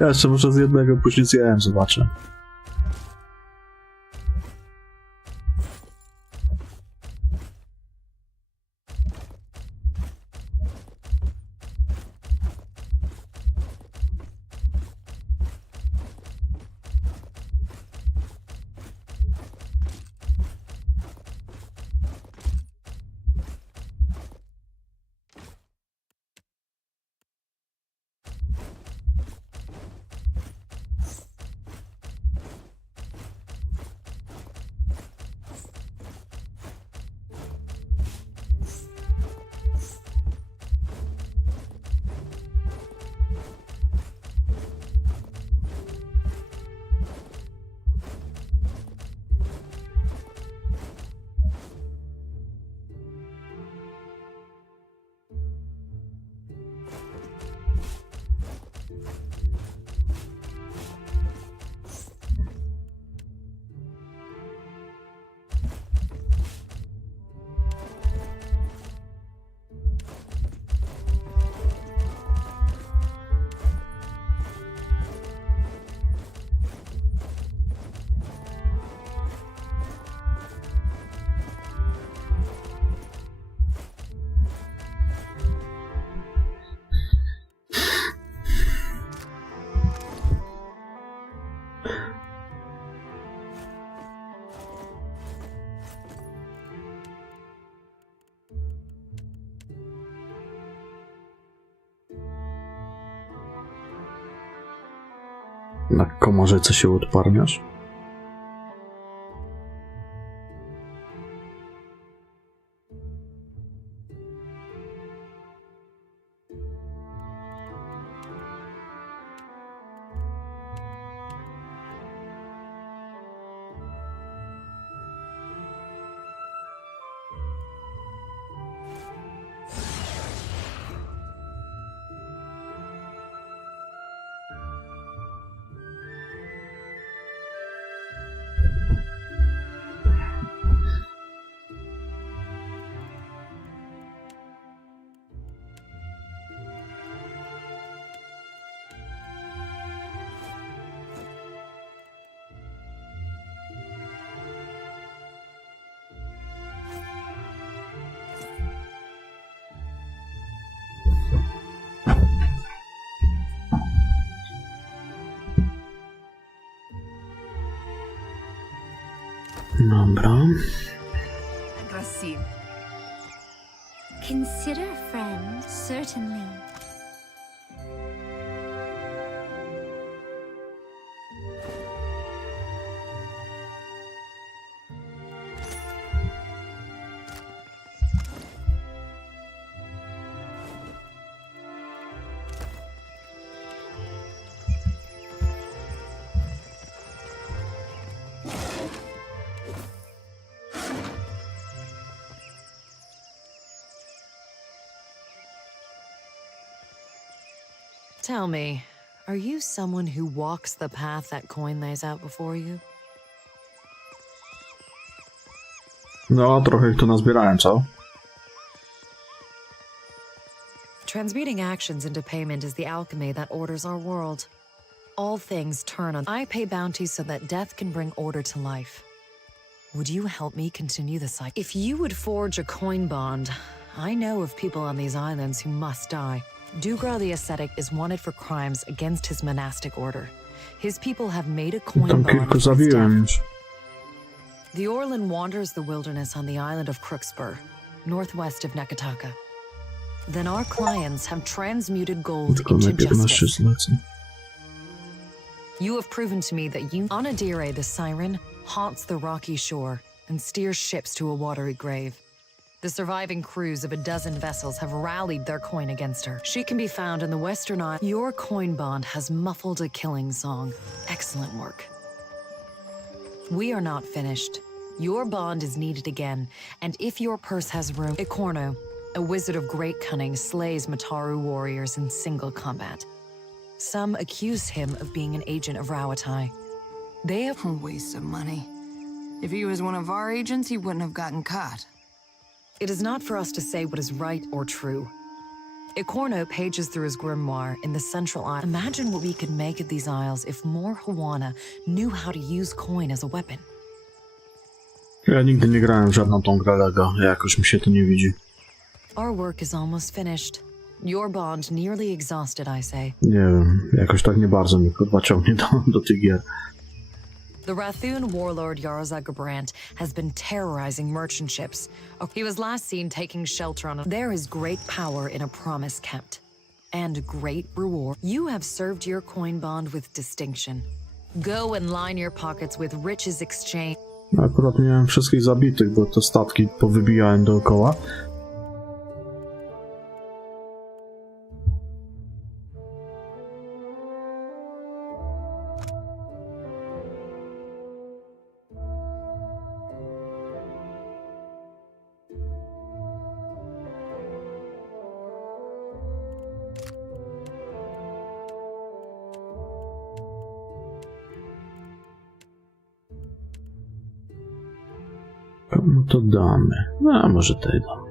Ja jeszcze może z jednego później zjałem, zobaczę. Na komorzyce się odparniasz? Dobra. Consider a friend, certainly. Tell me, are you someone who walks the path that coin lays out before you? No, trochę ich tu nazbierałem, co? Transmuting actions into payment is the alchemy that orders our world. All things turn on. I pay bounties so that death can bring order to life. Would you help me continue the cycle? If you would forge a coin bond, I know of people on these islands who must die. Dugra the Ascetic is wanted for crimes against his monastic order. His people have made a coin Tam bond kilku for his zabiłem death. już. The Orlan wanders the wilderness on the island of Crookspur, northwest of Nekataka. Then our clients have transmuted gold Tylko into najpierw na justice. lecę. You have proven to me that you, Anadire the Siren, haunts the rocky shore and steers ships to a watery grave. The surviving crews of a dozen vessels have rallied their coin against her. She can be found in the Western Isle. Your coin bond has muffled a killing song. Excellent work. We are not finished. Your bond is needed again, and if your purse has room, Ikorno, a wizard of great cunning, slays Mataru warriors in single combat. Some accuse him of being an agent of Rawatai. They have a waste of money. If he was one of our agents, he wouldn't have gotten caught. It is not for us to say what is right or true. Ikorno pages through his grimoire in the central isle. Imagine what we could make of these isles if more Hawana knew how to use coin as a weapon. Ja nigdy nie grałem w żadną tą grę Lego. Jakoś mi się to nie widzi. Our work is almost finished. Your bond nearly exhausted, I say. Nie wiem, jakoś tak nie bardzo mi kurwa ciągnie do tych gier. The Rathoon warlord Yarzagabrant has been terrorizing merchant ships. He was last seen taking shelter on a... There is great power in a promise kept. And great reward. You have served your coin bond with distinction. Go and line your pockets with riches exchange. Akurat miałem wszystkich zabitych, bo te statki powybijałem dookoła. Komu to damy? No, a może tego.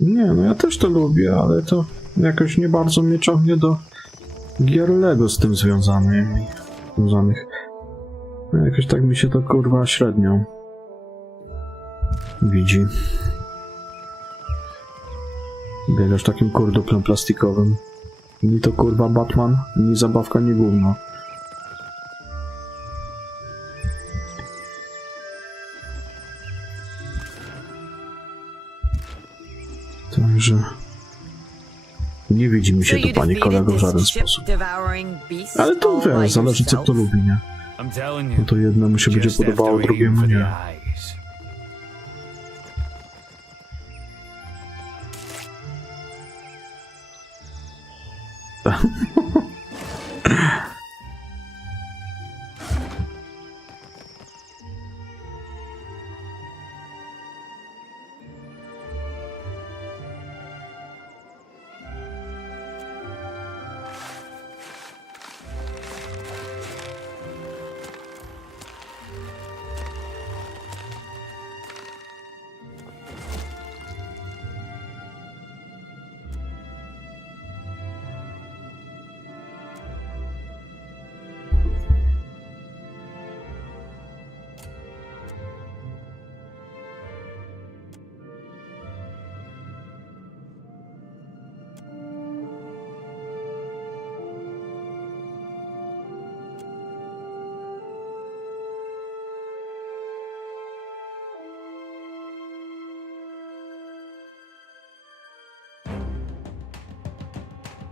Nie, no ja też to lubię, ale to jakoś nie bardzo mnie ciągnie do gier Lego z tym związanych. No, jakoś tak mi się to kurwa średnio widzi. Biegasz takim kurduplem plastikowym. Ni to kurwa Batman, ni zabawka, ni gówno. Także nie widzi mi się tu, pani kolego, w żaden sposób. Ale to wiesz, zależy co kto lubi, nie? No to jednemu się będzie podobało, drugiemu nie.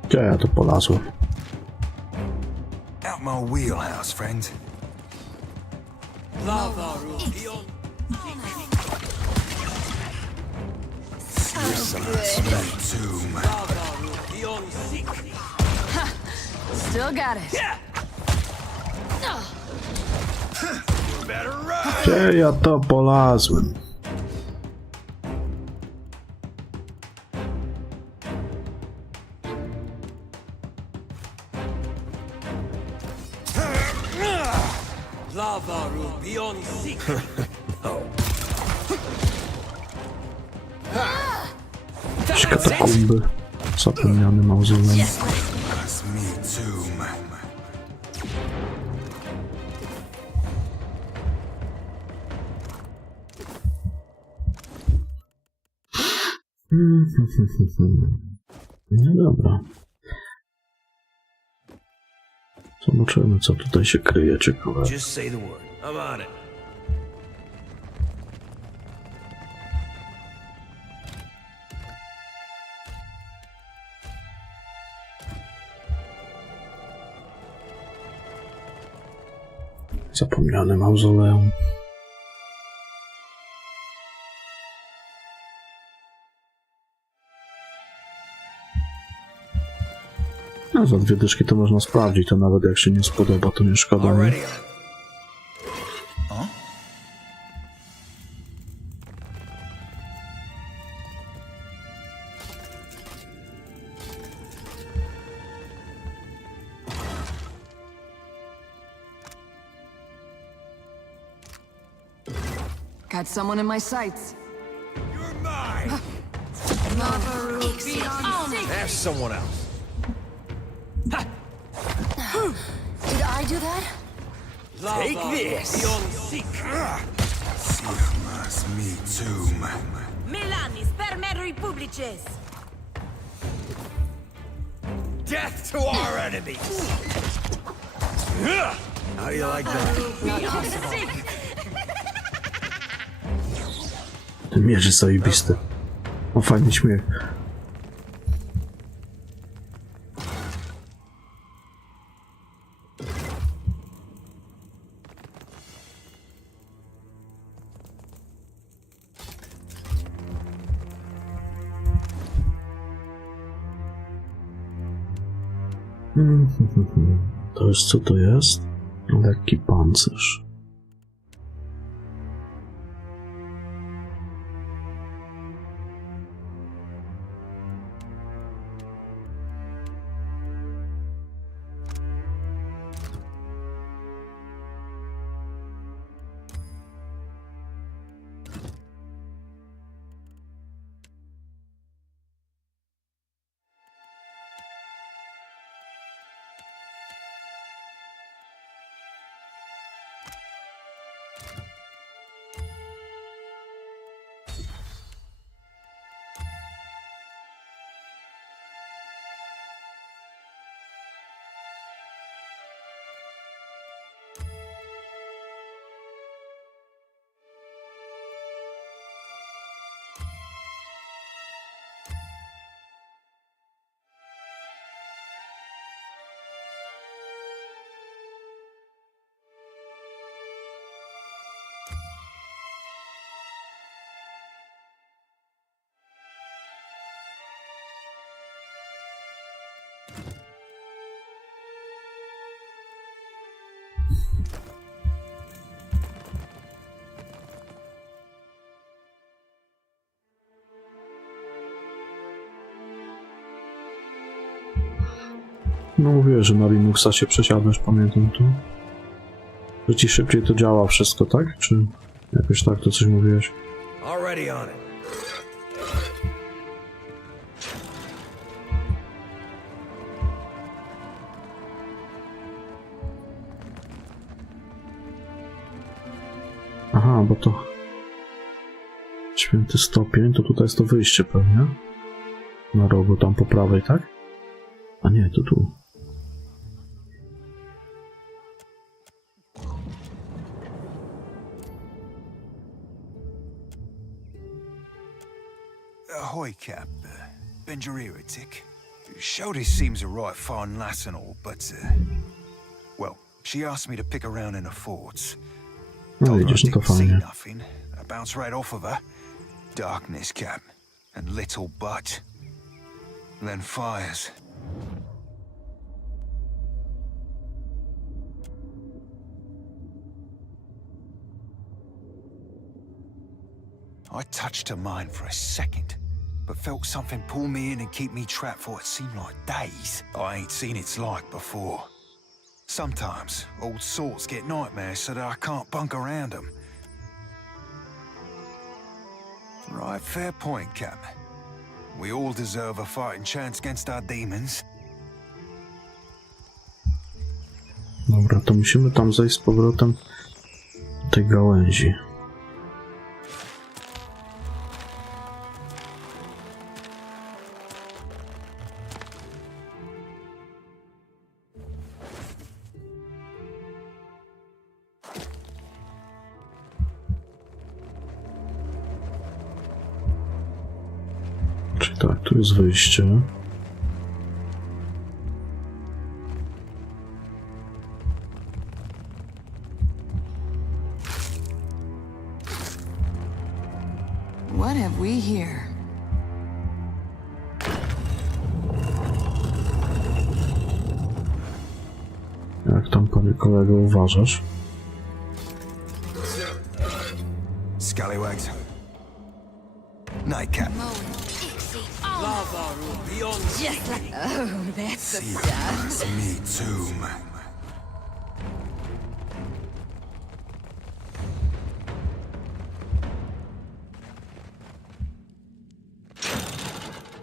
Gdzie ja to polazłem? Out my wheelhouse, friend. Still got it. Gdzie ja to polazłem? Jakieś katakumby. Zapomniany mauzoleum. That's me too, man. No dobra. Zobaczymy, co tutaj się kryje ciekawe. Just say the word. I'm on it. Zapomniane mauzoleum. No, za 2 dyszki to można sprawdzić, to nawet jak się nie spodoba, to nie szkoda. Nie? Got someone in my sights. Ask someone else. Did I do that? Take this. That's me too, man. Milanis per me republices. Death to our enemies. How do you like that? Ten miecz jest zajebisty. O, fajny śmiech. To jest co to jest? Lekki pancerz. No mówię, że na Linuxa się przesiadasz, pamiętam tu. Że ci szybciej to działa wszystko, tak? Czy jakoś tak to coś mówiłeś? Already on it. Aha, bo to... Święty stopień, to tutaj jest to wyjście pewnie. Na rogu, tam po prawej, tak? A nie, to tu. Ahoy, Cap. Bend your ear a tick. Shoulders seems a right fine lass and all, but, well, she asked me to pick around in the forts. No widzisz, no to fajnie. Nothing. I bounced right off of her. Darkness, Cap. And little butt. Then fires. I touched her mind for a second, but felt something pull me in and keep me trapped for what seemed like days. I ain't seen its like before. Sometimes old sorts get nightmares so that I can't bunk around them. Right, fair point, Cap. We all deserve a fighting chance against our demons. Dobra, to musimy tam zejść z powrotem do tej gałęzi. Czyli tak, tu jest wyjście. What have we here? Jak tam, panie kolego, uważasz? Scallywags. Nightcap. Just like, oh, that's the stuff. Me too, man.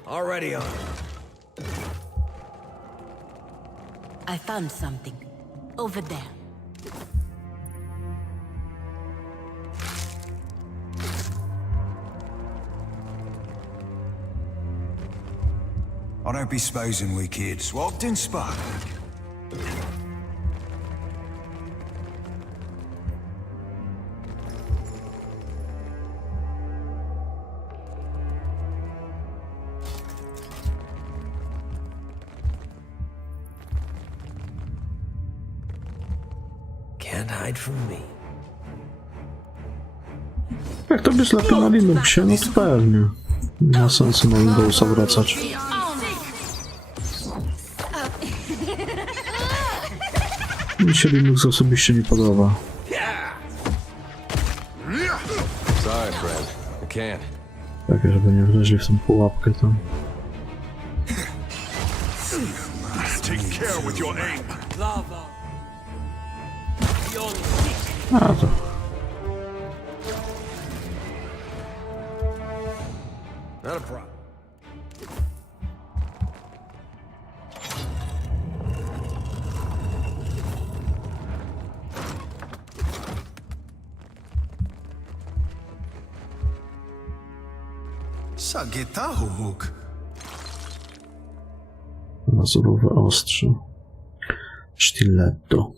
Already on. I found something. Over there. I don't be supposing we kids swapped in spark. Can't hide from me. Jak to być lepiej na Linuxie? No to pewnie. Nie ma sensu na Windowsa wracać. Mi się Linux osobiście nie podoba. Sorry, Fred. I can't. Tak, żeby nie wleźli w tą pułapkę tam. Take care with your aim. A to... Not a problem. Sagittahuk. Lazurowe ostrze. Stiletto.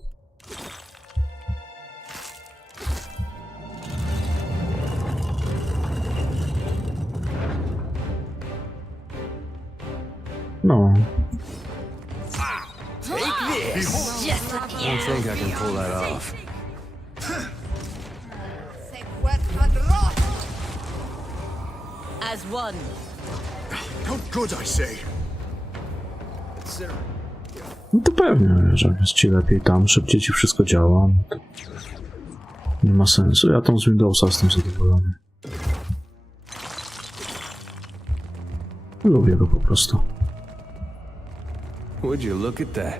No. Take this. Just like, I don't think I can pull that off. As one. How good, I say. No to pewnie, że jest ci lepiej tam, szybciej ci wszystko działa. No to nie ma sensu. Ja tam z Windowsa jestem zadowolony. Lubię go po prostu. Would you look at that?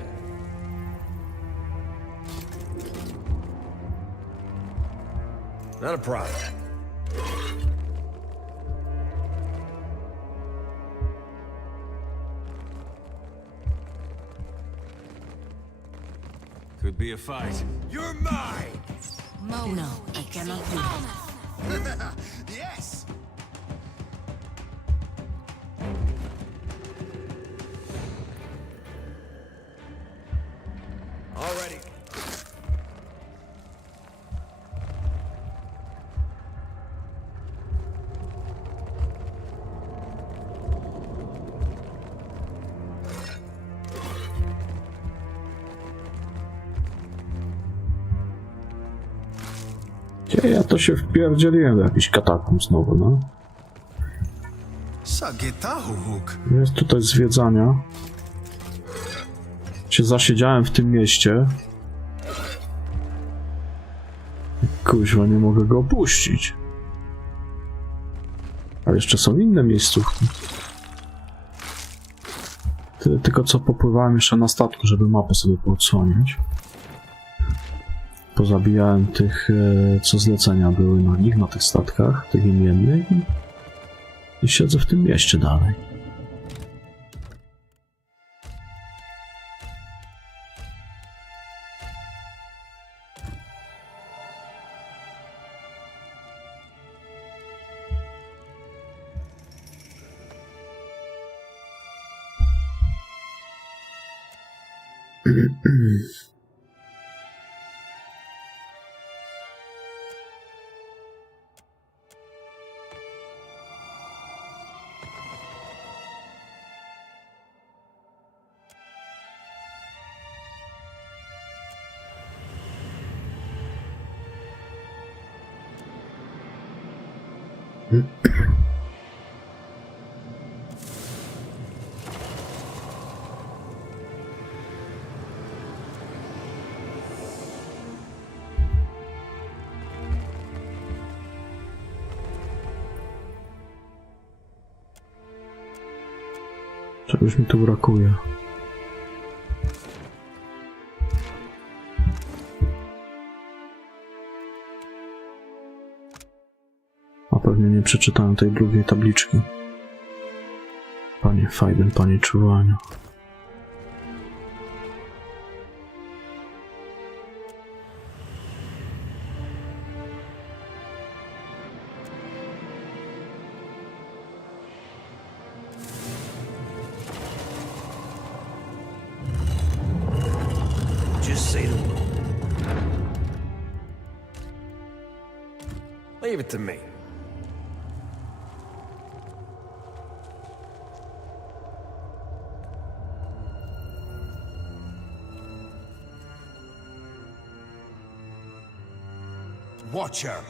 Not a problem. Could be a fight. You're mine! No, I cannot do that. Yes! Already. Gdzie ja to się wpierdzieliłem do jakiś katakumb znowu, no. Jest tutaj zwiedzania. Się zasiedziałem w tym mieście. Kuźwa, nie mogę go opuścić. A jeszcze są inne miejscówki. Tylko co popływałem jeszcze na statku, żeby mapę sobie poodsłonić. Pozabijałem tych, co zlecenia były na nich, na tych statkach, tych imiennych. I siedzę w tym mieście dalej. Czegoś mi tu brakuje. A pewnie nie przeczytałem tej drugiej tabliczki. Panie Fajden, panie czuwania. Just say the word. Leave it to me. Watcher.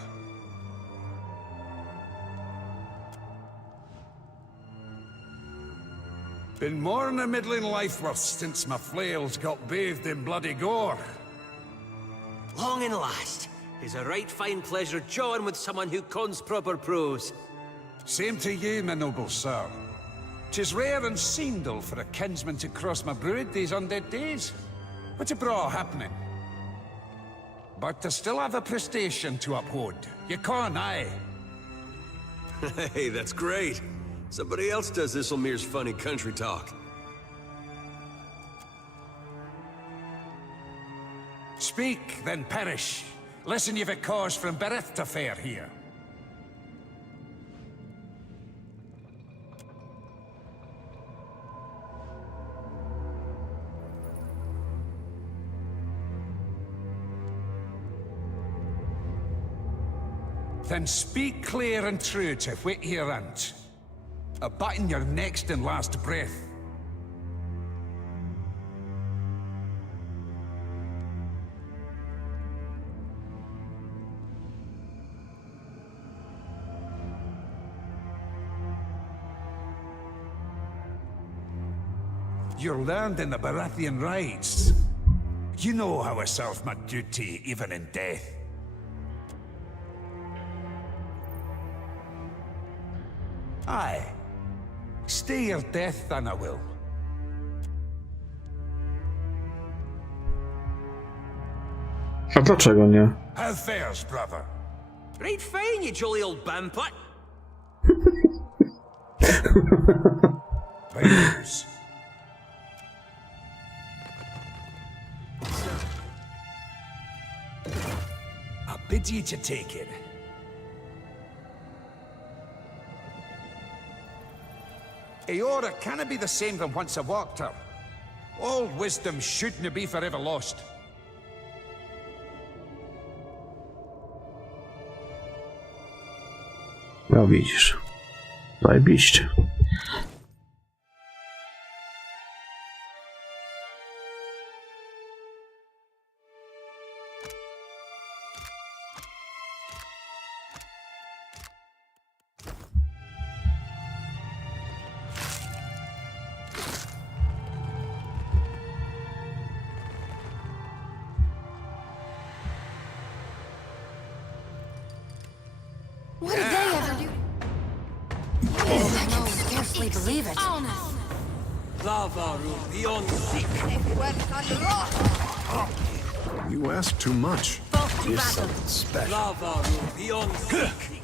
Been more than a middling life worth since my flails got bathed in bloody gore. Long and last. Is a right fine pleasure jawing with someone who cons proper prose. Same to you, my noble sir. 'Tis rare and seendal for a kinsman to cross my brood these undead days. What's a bra happening? But I still have a prestation to uphold. You can't, aye? Hey, that's great. Somebody else does this Ulmir's funny country talk. Speak, then perish. Listen, you've a cause from birth to fare here. Then speak clear and true to what you rant. A button your next and last breath. You're learned in the Baratheon rites. You know how I serve my duty even in death. Aye. Stay your death, then I will. A dlaczego nie? How fares, brother? Right fine, you jolly old bamput. Please. I bid you to take it. Eora can't be the same than once I walked her. All wisdom shouldn't be forever lost. No widzisz. Zajebiście. What did they ever do? I can scarcely believe it. Lava room beyond seek. You ask too much. Here's something special. Lava room beyond seek.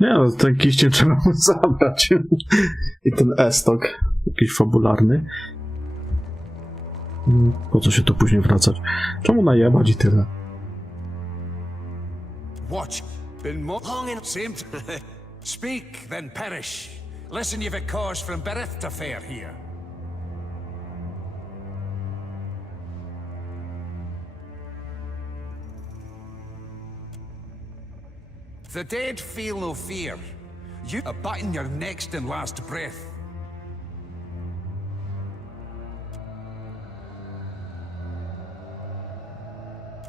Nie no, ten kiścień trzeba mu zabrać. I ten estok, jakiś fabularny. Po co się tu później wracać? Czemu najebać i tyle? Watch. Been more long in same. Speak, then perish. Listen, you've a cause from birth to fare here. The dead feel no fear. You are biting your next and last breath.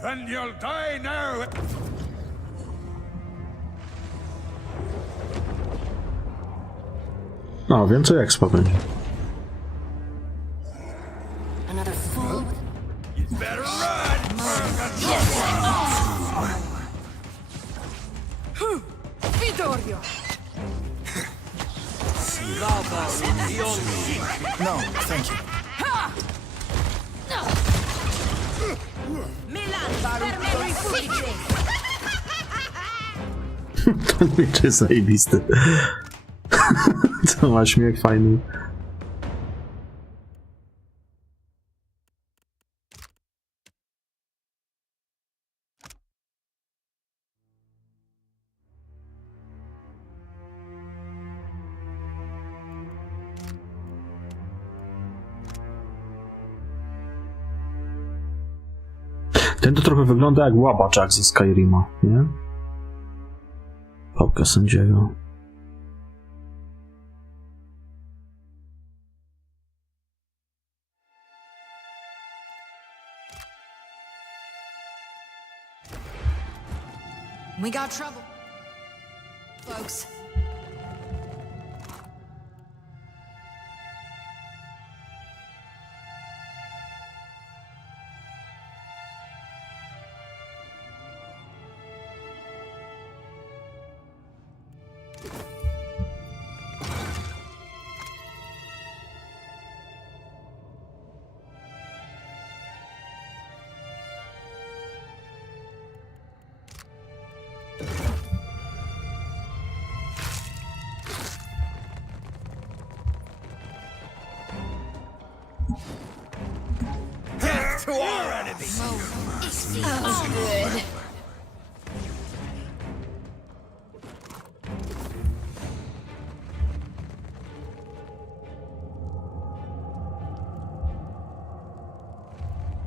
Then you'll die now. No, więcej expa będzie. Another fool. You better run! Vidorio! Lava room beyond seek. No, thank you. Ten miecz jest zajebisty. Co ma śmiech fajny. Ten to trochę wygląda jak łabaczak ze Skyrima, nie? Pałkę sędziego. We got trouble, folks. Death to our enemies! Oh, good.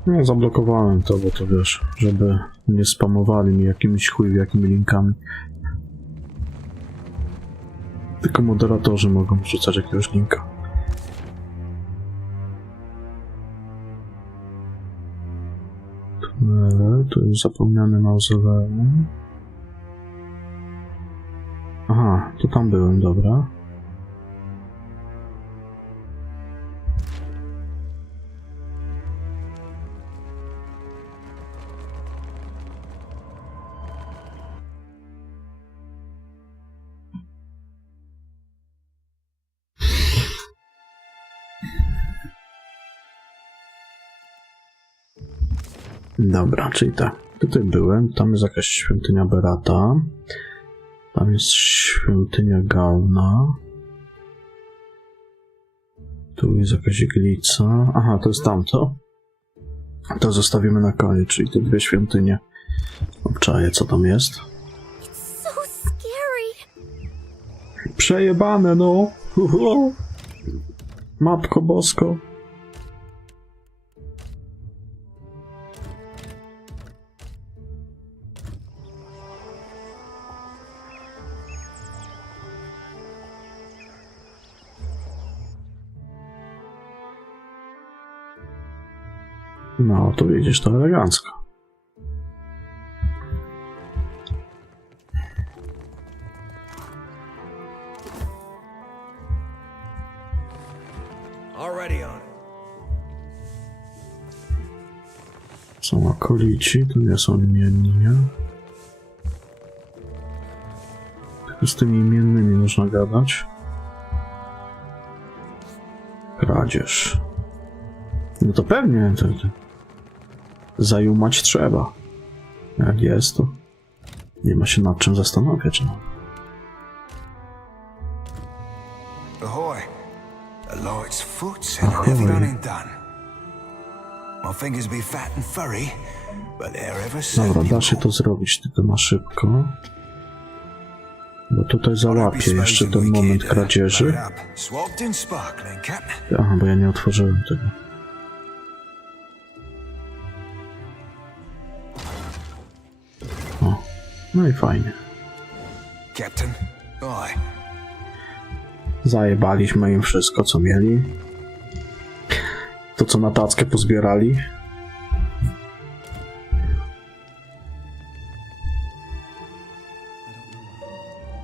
No, zablokowałem to, bo to wiesz, żeby nie spamowali mi jakimiś jakimi linkami. Tylko moderatorzy mogą wrzucać jakiegoś linka. Tu jest zapomniany mauzoleum. Aha, to tam byłem, dobra. Dobra, czyli tak, tutaj byłem, tam jest jakaś świątynia Berata, tam jest świątynia Gauna, tu jest jakaś iglica, aha, to jest tamto, to zostawimy na koniec, czyli te dwie świątynie, obczaję co tam jest. So scary. Przejebane, no! Matko Bosko! No, to widzisz, to elegancko. Already on it. Są akolici, to nie są imienni, nie? Tylko z tymi imiennymi można gadać. Kradzież. No to pewnie, to zajumać trzeba. Jak jest, to nie ma się nad czym zastanawiać. No. Ahoy! A light's foot and heavy done and done. My fingers be fat and furry, but they're ever so Dobra, da się to zrobić, tylko na szybko. Bo tutaj załapię jeszcze ten moment kradzieży. Aha, bo ja nie otworzyłem tego. O, no i fajnie. Zajebaliśmy im wszystko, co mieli. To, co na tackę pozbierali.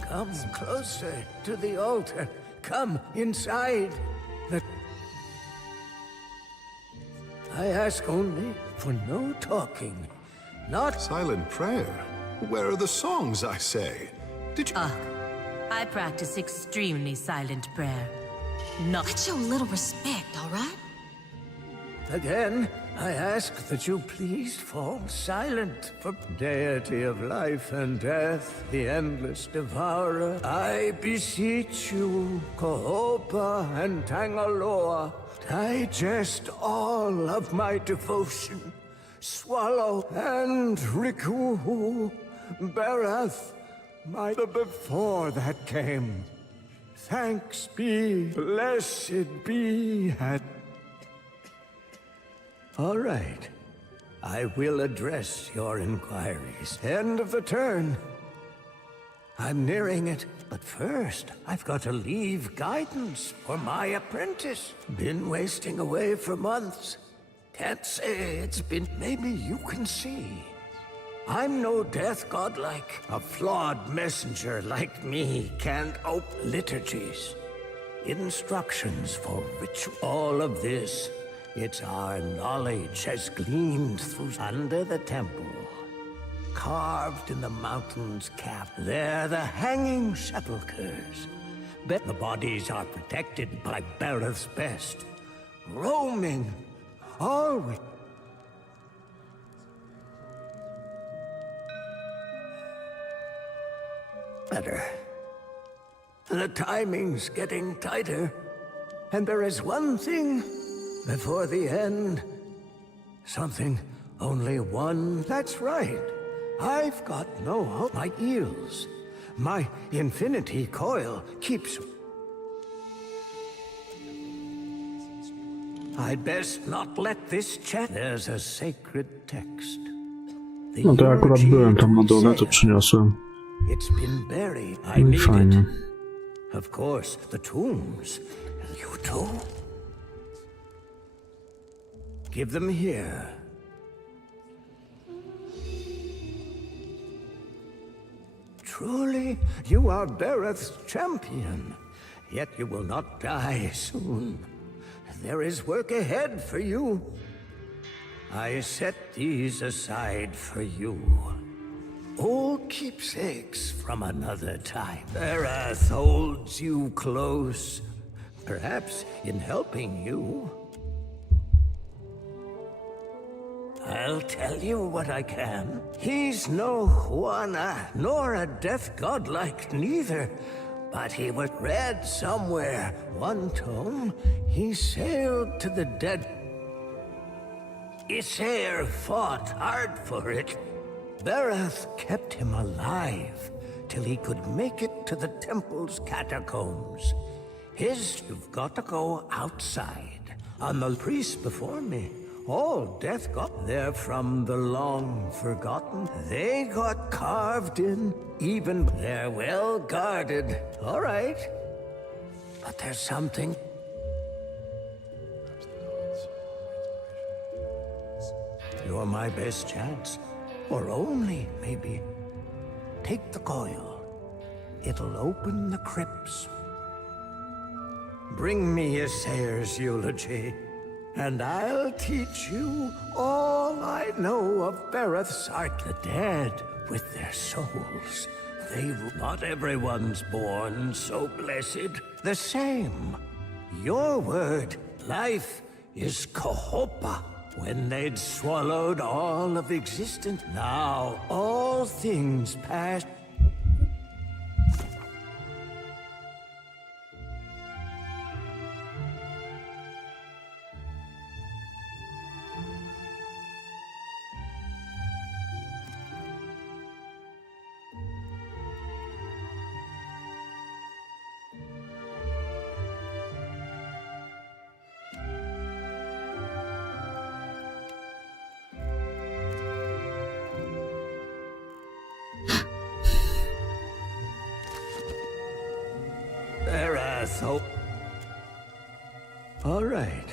Come closer to the altar. Come inside. I ask only for no talking. Not silent prayer. Where are the songs, I say? Did you... I practice extremely silent prayer. Not... Let's show a little respect, all right? Again, I ask that you please fall silent for deity of life and death, the endless devourer. I beseech you, Kohopa and Tangaloa, digest all of my devotion. Swallow and Riku, Barath, before that came. Thanks be, blessed be, All right. I will address your inquiries. End of the turn. I'm nearing it, but first, I've got to leave guidance for my apprentice. Been wasting away for months. Can't say it's been... Maybe you can see. I'm no death godlike. A flawed messenger like me can't open liturgies. Instructions for ritual. All of this, it's our knowledge has gleamed through under the temple. Carved in the mountain's cap, they're the hanging sepulchres. Bet the bodies are protected by Barath's best. Roaming, always. Better. The timing's getting tighter. And there is one thing before the end. Something only one. That's right. I've got no hope. My eels. My infinity coil keeps... I'd best not let this chat. There's a sacred text. No to akurat byłem tam na dole, to przyniosłem. It's been buried. No i fajnie. Of course, the tombs. You too? Give them here. Truly, you are Bereth's champion. Yet you will not die soon. There is work ahead for you. I set these aside for you. Old keepsakes from another time. Bereth holds you close, perhaps in helping you. I'll tell you what I can. He's no Juana, nor a death godlike neither. But he was read somewhere. One tome, he sailed to the dead. Isair fought hard for it. Bereth kept him alive till he could make it to the temple's catacombs. You've got to go outside. On the priests before me, all death got there from the long forgotten. They got carved in, even they're well guarded. All right. But there's something. You're my best chance. Or only, maybe. Take the coil. It'll open the crypts. Bring me Isair's eulogy, and I'll teach you all I know of Bereth's art. The dead, with their souls, not everyone's born so blessed. The same. Your word, life, is Kohopa. When they'd swallowed all of existence, now all things pass. So, all right.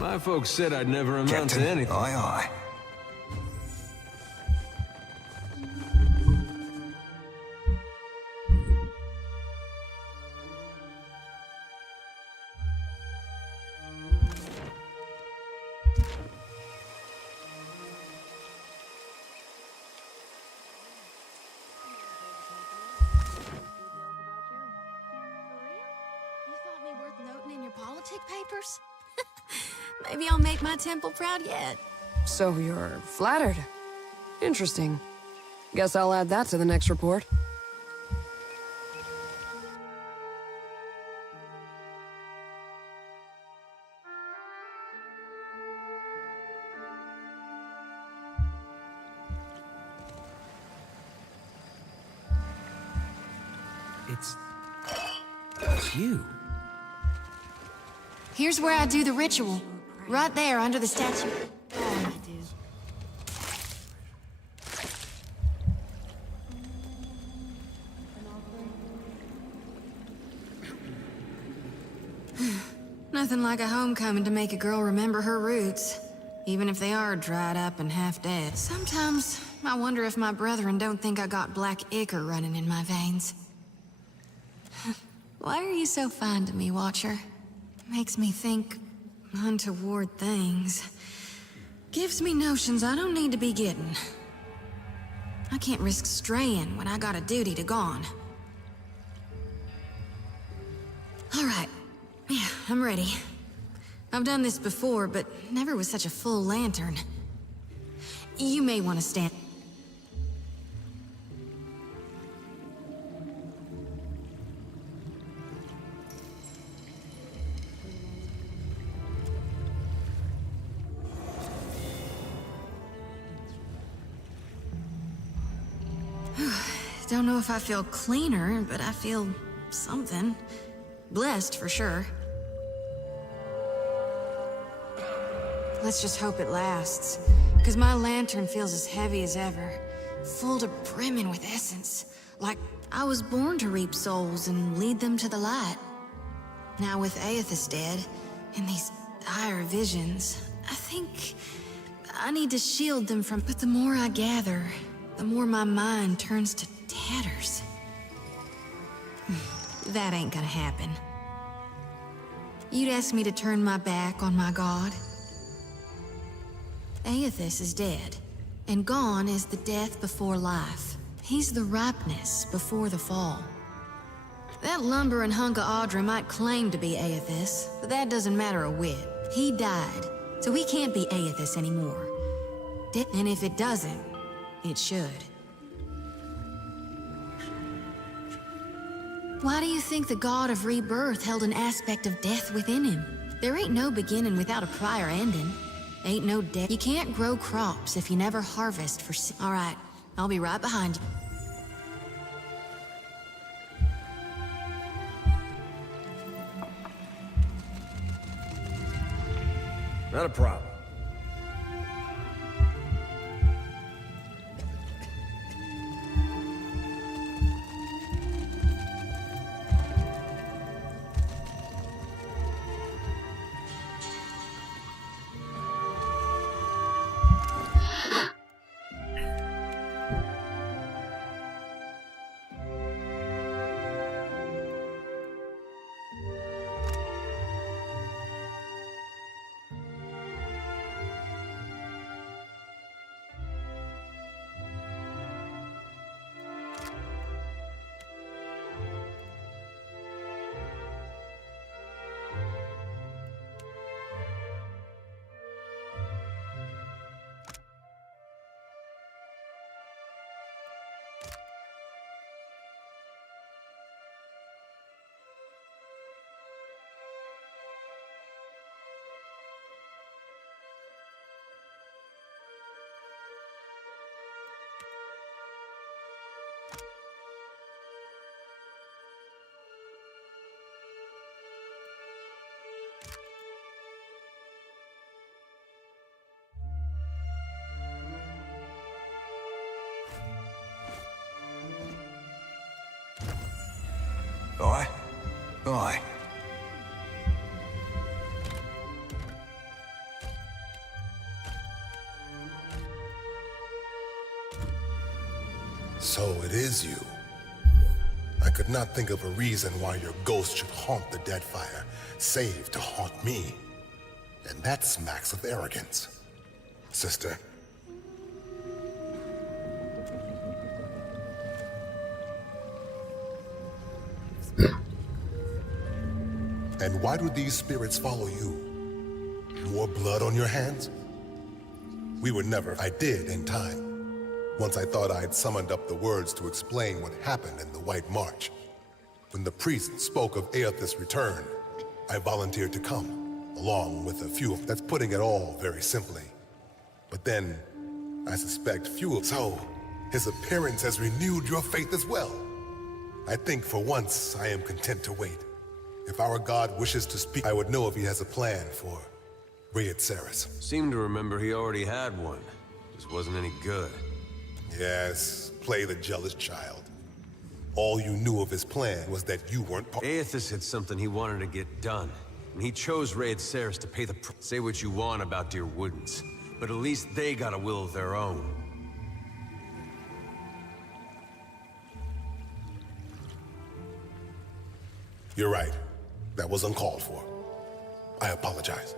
My folks said I'd never amount to anything. Aye, aye. Papers? Maybe I'll make my temple proud yet. So you're flattered. Interesting. Guess I'll add that to the next report. It's you. Here's where I do the ritual. Right there, under the statue. Nothing like a homecoming to make a girl remember her roots, even if they are dried up and half dead. Sometimes I wonder if my brethren don't think I got black ichor running in my veins. Why are you so fine to me, Watcher? Makes me think untoward things. Gives me notions I don't need to be getting. I can't risk straying when I got a duty to gone. All right. Yeah, I'm ready. I've done this before, but never with such a full lantern. You may want to stand. Don't know if I feel cleaner, but I feel something. Blessed, for sure. Let's just hope it lasts, because my lantern feels as heavy as ever, full to brimming with essence, like I was born to reap souls and lead them to the light. Now with Aethys dead, and these dire visions, I think I need to shield them from... But the more I gather, the more my mind turns to tatters. That ain't gonna happen. You'd ask me to turn my back on my god? Aethys is dead, and gone is the death before life. He's the ripeness before the fall. That lumbering hunk of Audra might claim to be Aethys, but that doesn't matter a whit. He died, so he can't be Aethys anymore. And if it doesn't, it should. Why do you think the god of rebirth held an aspect of death within him? There ain't no beginning without a prior ending. Ain't no death. You can't grow crops if you never harvest for... All right, I'll be right behind you. Not a problem. Aye? Aye. So it is you. I could not think of a reason why your ghost should haunt the Deadfire, save to haunt me. And that smacks of arrogance. Sister. And why do these spirits follow you? More blood on your hands? We were never... I did in time. Once I thought I'd summoned up the words to explain what happened in the White March. When the priest spoke of Aethys' return, I volunteered to come, along with a few of... That's putting it all very simply. But then, I suspect few of... So, his appearance has renewed your faith as well. I think for once I am content to wait. If our god wishes to speak, I would know if he has a plan for Ceres. Seem to remember he already had one. Just wasn't any good. Yes, play the jealous child. All you knew of his plan was that you weren't part. Aethys had something he wanted to get done, and he chose Ceres to pay the Say what you want about dear Woodens, but at least they got a will of their own. You're right. That was uncalled for. I apologize.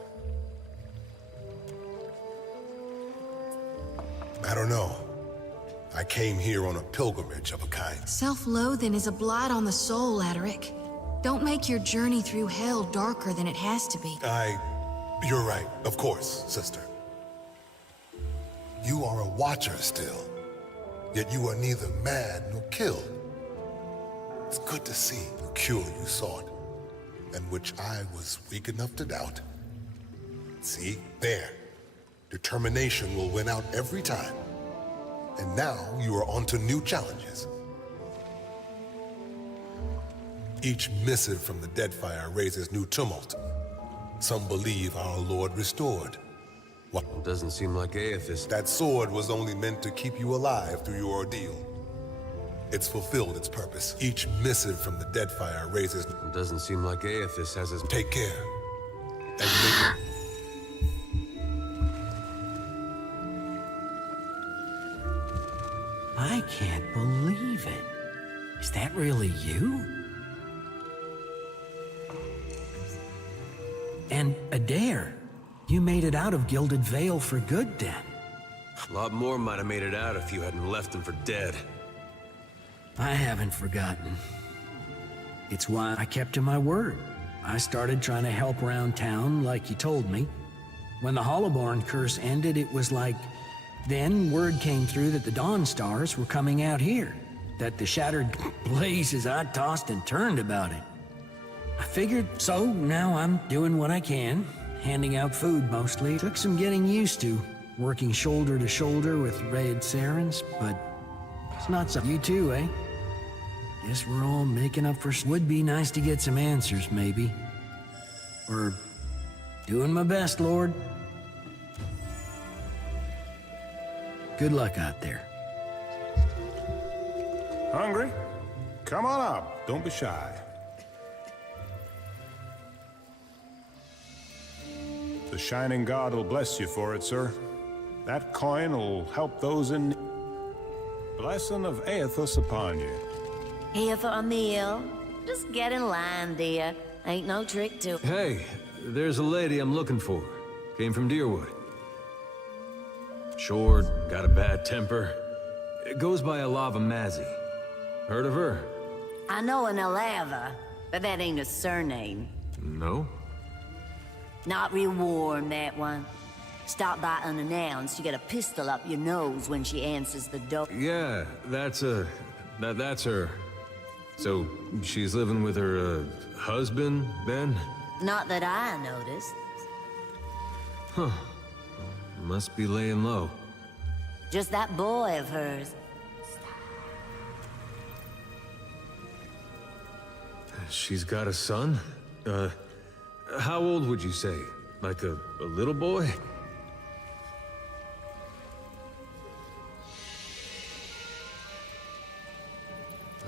I don't know. I came here on a pilgrimage of a kind. Self-loathing is a blight on the soul, Aderic. Don't make your journey through hell darker than it has to be. You're right, of course, sister. You are a watcher still, yet you are neither mad nor killed. It's good to see the cure you sought, and which I was weak enough to doubt. See, there. Determination will win out every time. And now you are on to new challenges. Each missive from the Deadfire raises new tumult. Some believe our Lord restored. What? It doesn't seem like Aethys. That sword was only meant to keep you alive through your ordeal. It's fulfilled its purpose. Each missive from the Deadfire raises... It doesn't seem like Aethys has his... Take care. And make... I can't believe it. Is that really you? And Adair, you made it out of Gilded Vale for good then. A lot more might have made it out if you hadn't left them for dead. I haven't forgotten. It's why I kept to my word. I started trying to help around town like you told me. When the Hollowborn curse ended, it was like... Then word came through that the Dawn Stars were coming out here. That the shattered blazes, I tossed and turned about it. I figured, so now I'm doing what I can. Handing out food mostly. Took some getting used to. Working shoulder to shoulder with Red Sarens, but it's not so. You too, eh? Guess we're all making up for... Would be nice to get some answers, maybe. Or... Doing my best, Lord. Good luck out there. Hungry? Come on up. Don't be shy. The Shining God will bless you for it, sir. That coin will help those in... Blessing of Aethys upon you. Here for a meal? Just get in line, dear. Ain't no trick to it. Hey, there's a lady I'm looking for. Came from Deerwood. Short, got a bad temper. It goes by Alava Mazzy. Heard of her? I know an Alava, but that ain't a surname. No? Not real warm, that one. Stop by unannounced, you get a pistol up your nose when she answers the door. Yeah, that's her. So, she's living with her, husband, then? Not that I noticed. Huh. Must be laying low. Just that boy of hers. She's got a son? How old would you say? Like a little boy?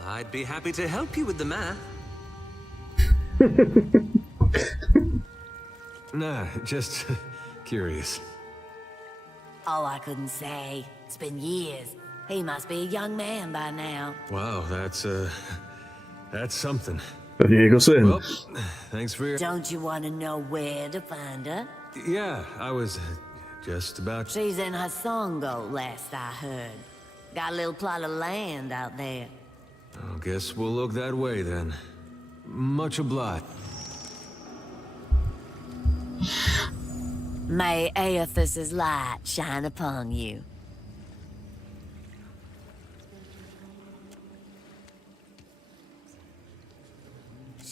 I'd be happy to help you with the math. Nah, just curious. Oh, I couldn't say. It's been years. He must be a young man by now. Wow, that's something. Pewnie jego syn. Well, thanks for your... Don't you want to know where to find her? Yeah, I was just about... She's in Hasongo, last I heard. Got a little plot of land out there. I guess we'll look that way then. Much obliged. May Aethys' light shine upon you.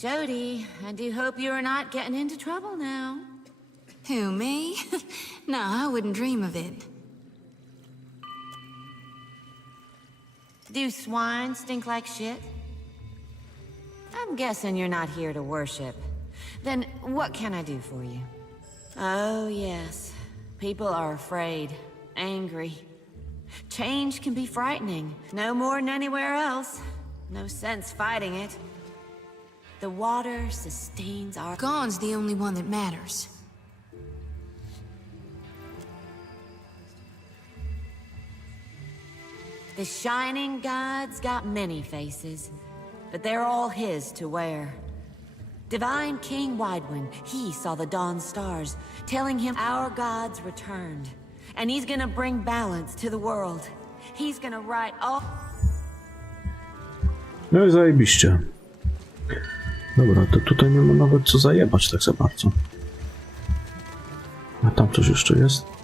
Jody, I do hope you're not getting into trouble now. Who, me? No, I wouldn't dream of it. Do swine stink like shit? I'm guessing you're not here to worship. Then what can I do for you? Oh, yes. People are afraid, angry. Change can be frightening. No more than anywhere else. No sense fighting it. The water sustains our... Gone's the only one that matters. The Shining God's got many faces, but they're all his to wear. Divine King Widewind, he saw the dawn stars, telling him our gods returned. And he's gonna bring balance to the world. He's gonna right all... No i zajebiście. Dobra, to tutaj nie ma nawet co zajebać tak za bardzo. A tam coś jeszcze jest?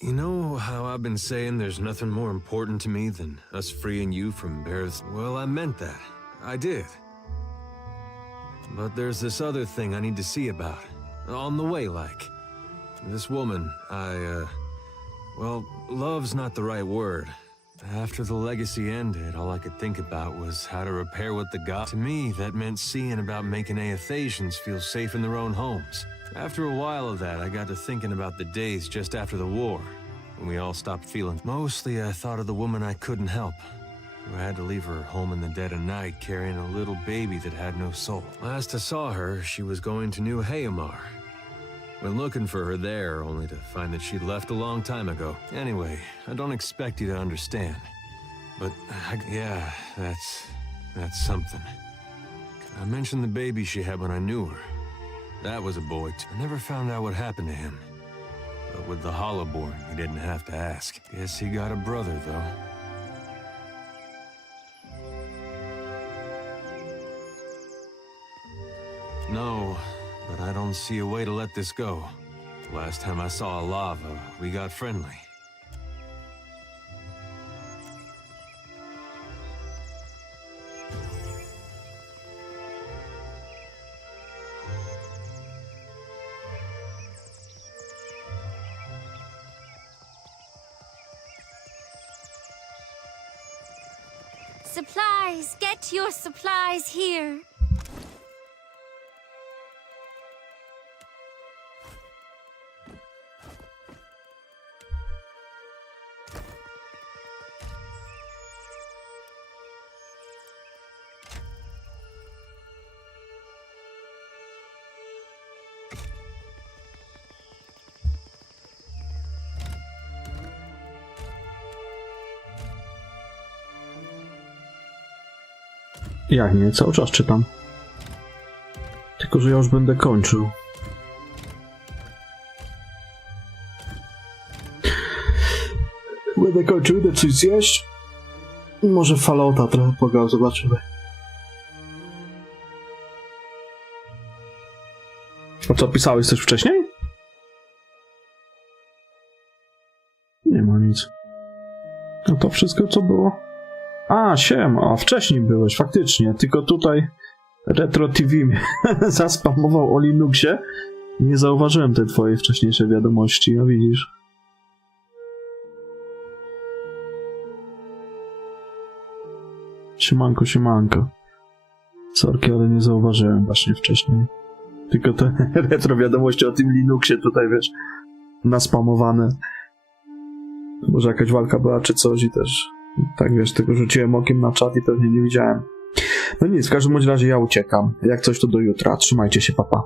You know how I've been saying there's nothing more important to me than us freeing you from Bear's... Well, I meant that. I did. But there's this other thing I need to see about. On the way, like. This woman, well, love's not the right word. After the legacy ended, all I could think about was how to repair what the god... To me, that meant seeing about making Aethasians feel safe in their own homes. After a while of that, I got to thinking about the days just after the war, when we all stopped feeling. Mostly I thought of the woman I couldn't help, who had to leave her home in the dead of night carrying a little baby that had no soul. Last I saw her, she was going to New Hayamar. Went looking for her there, only to find that she'd left a long time ago. Anyway, I don't expect you to understand, but yeah, that's something. I mentioned the baby she had when I knew her. That was a boy. I never found out what happened to him. But with the Hollowborn, he didn't have to ask. Guess he got a brother, though. No, but I don't see a way to let this go. Last time I saw Lava, we got friendly. Supplies! Get your supplies here! Jak nie? Cały czas czytam. Tylko, że ja już będę kończył. Będę kończył, idę coś zjeść. Może Fallouta trochę pograł, zobaczymy. A co, pisałeś coś wcześniej? Nie ma nic. No to wszystko, co było. A, siema, wcześniej byłeś, faktycznie, tylko tutaj Retro TV mnie zaspamował o Linuxie. Nie zauważyłem te twoje wcześniejsze wiadomości, no widzisz. Siemanko, siemanko. Sorki, ale nie zauważyłem właśnie wcześniej. Tylko te retro wiadomości o tym Linuxie tutaj, wiesz, naspamowane. Może jakaś walka była czy coś i też... Tak wiesz, tylko rzuciłem okiem na czat i pewnie nie widziałem. No nic, w każdym razie ja uciekam. Jak coś to do jutra. Trzymajcie się, papa.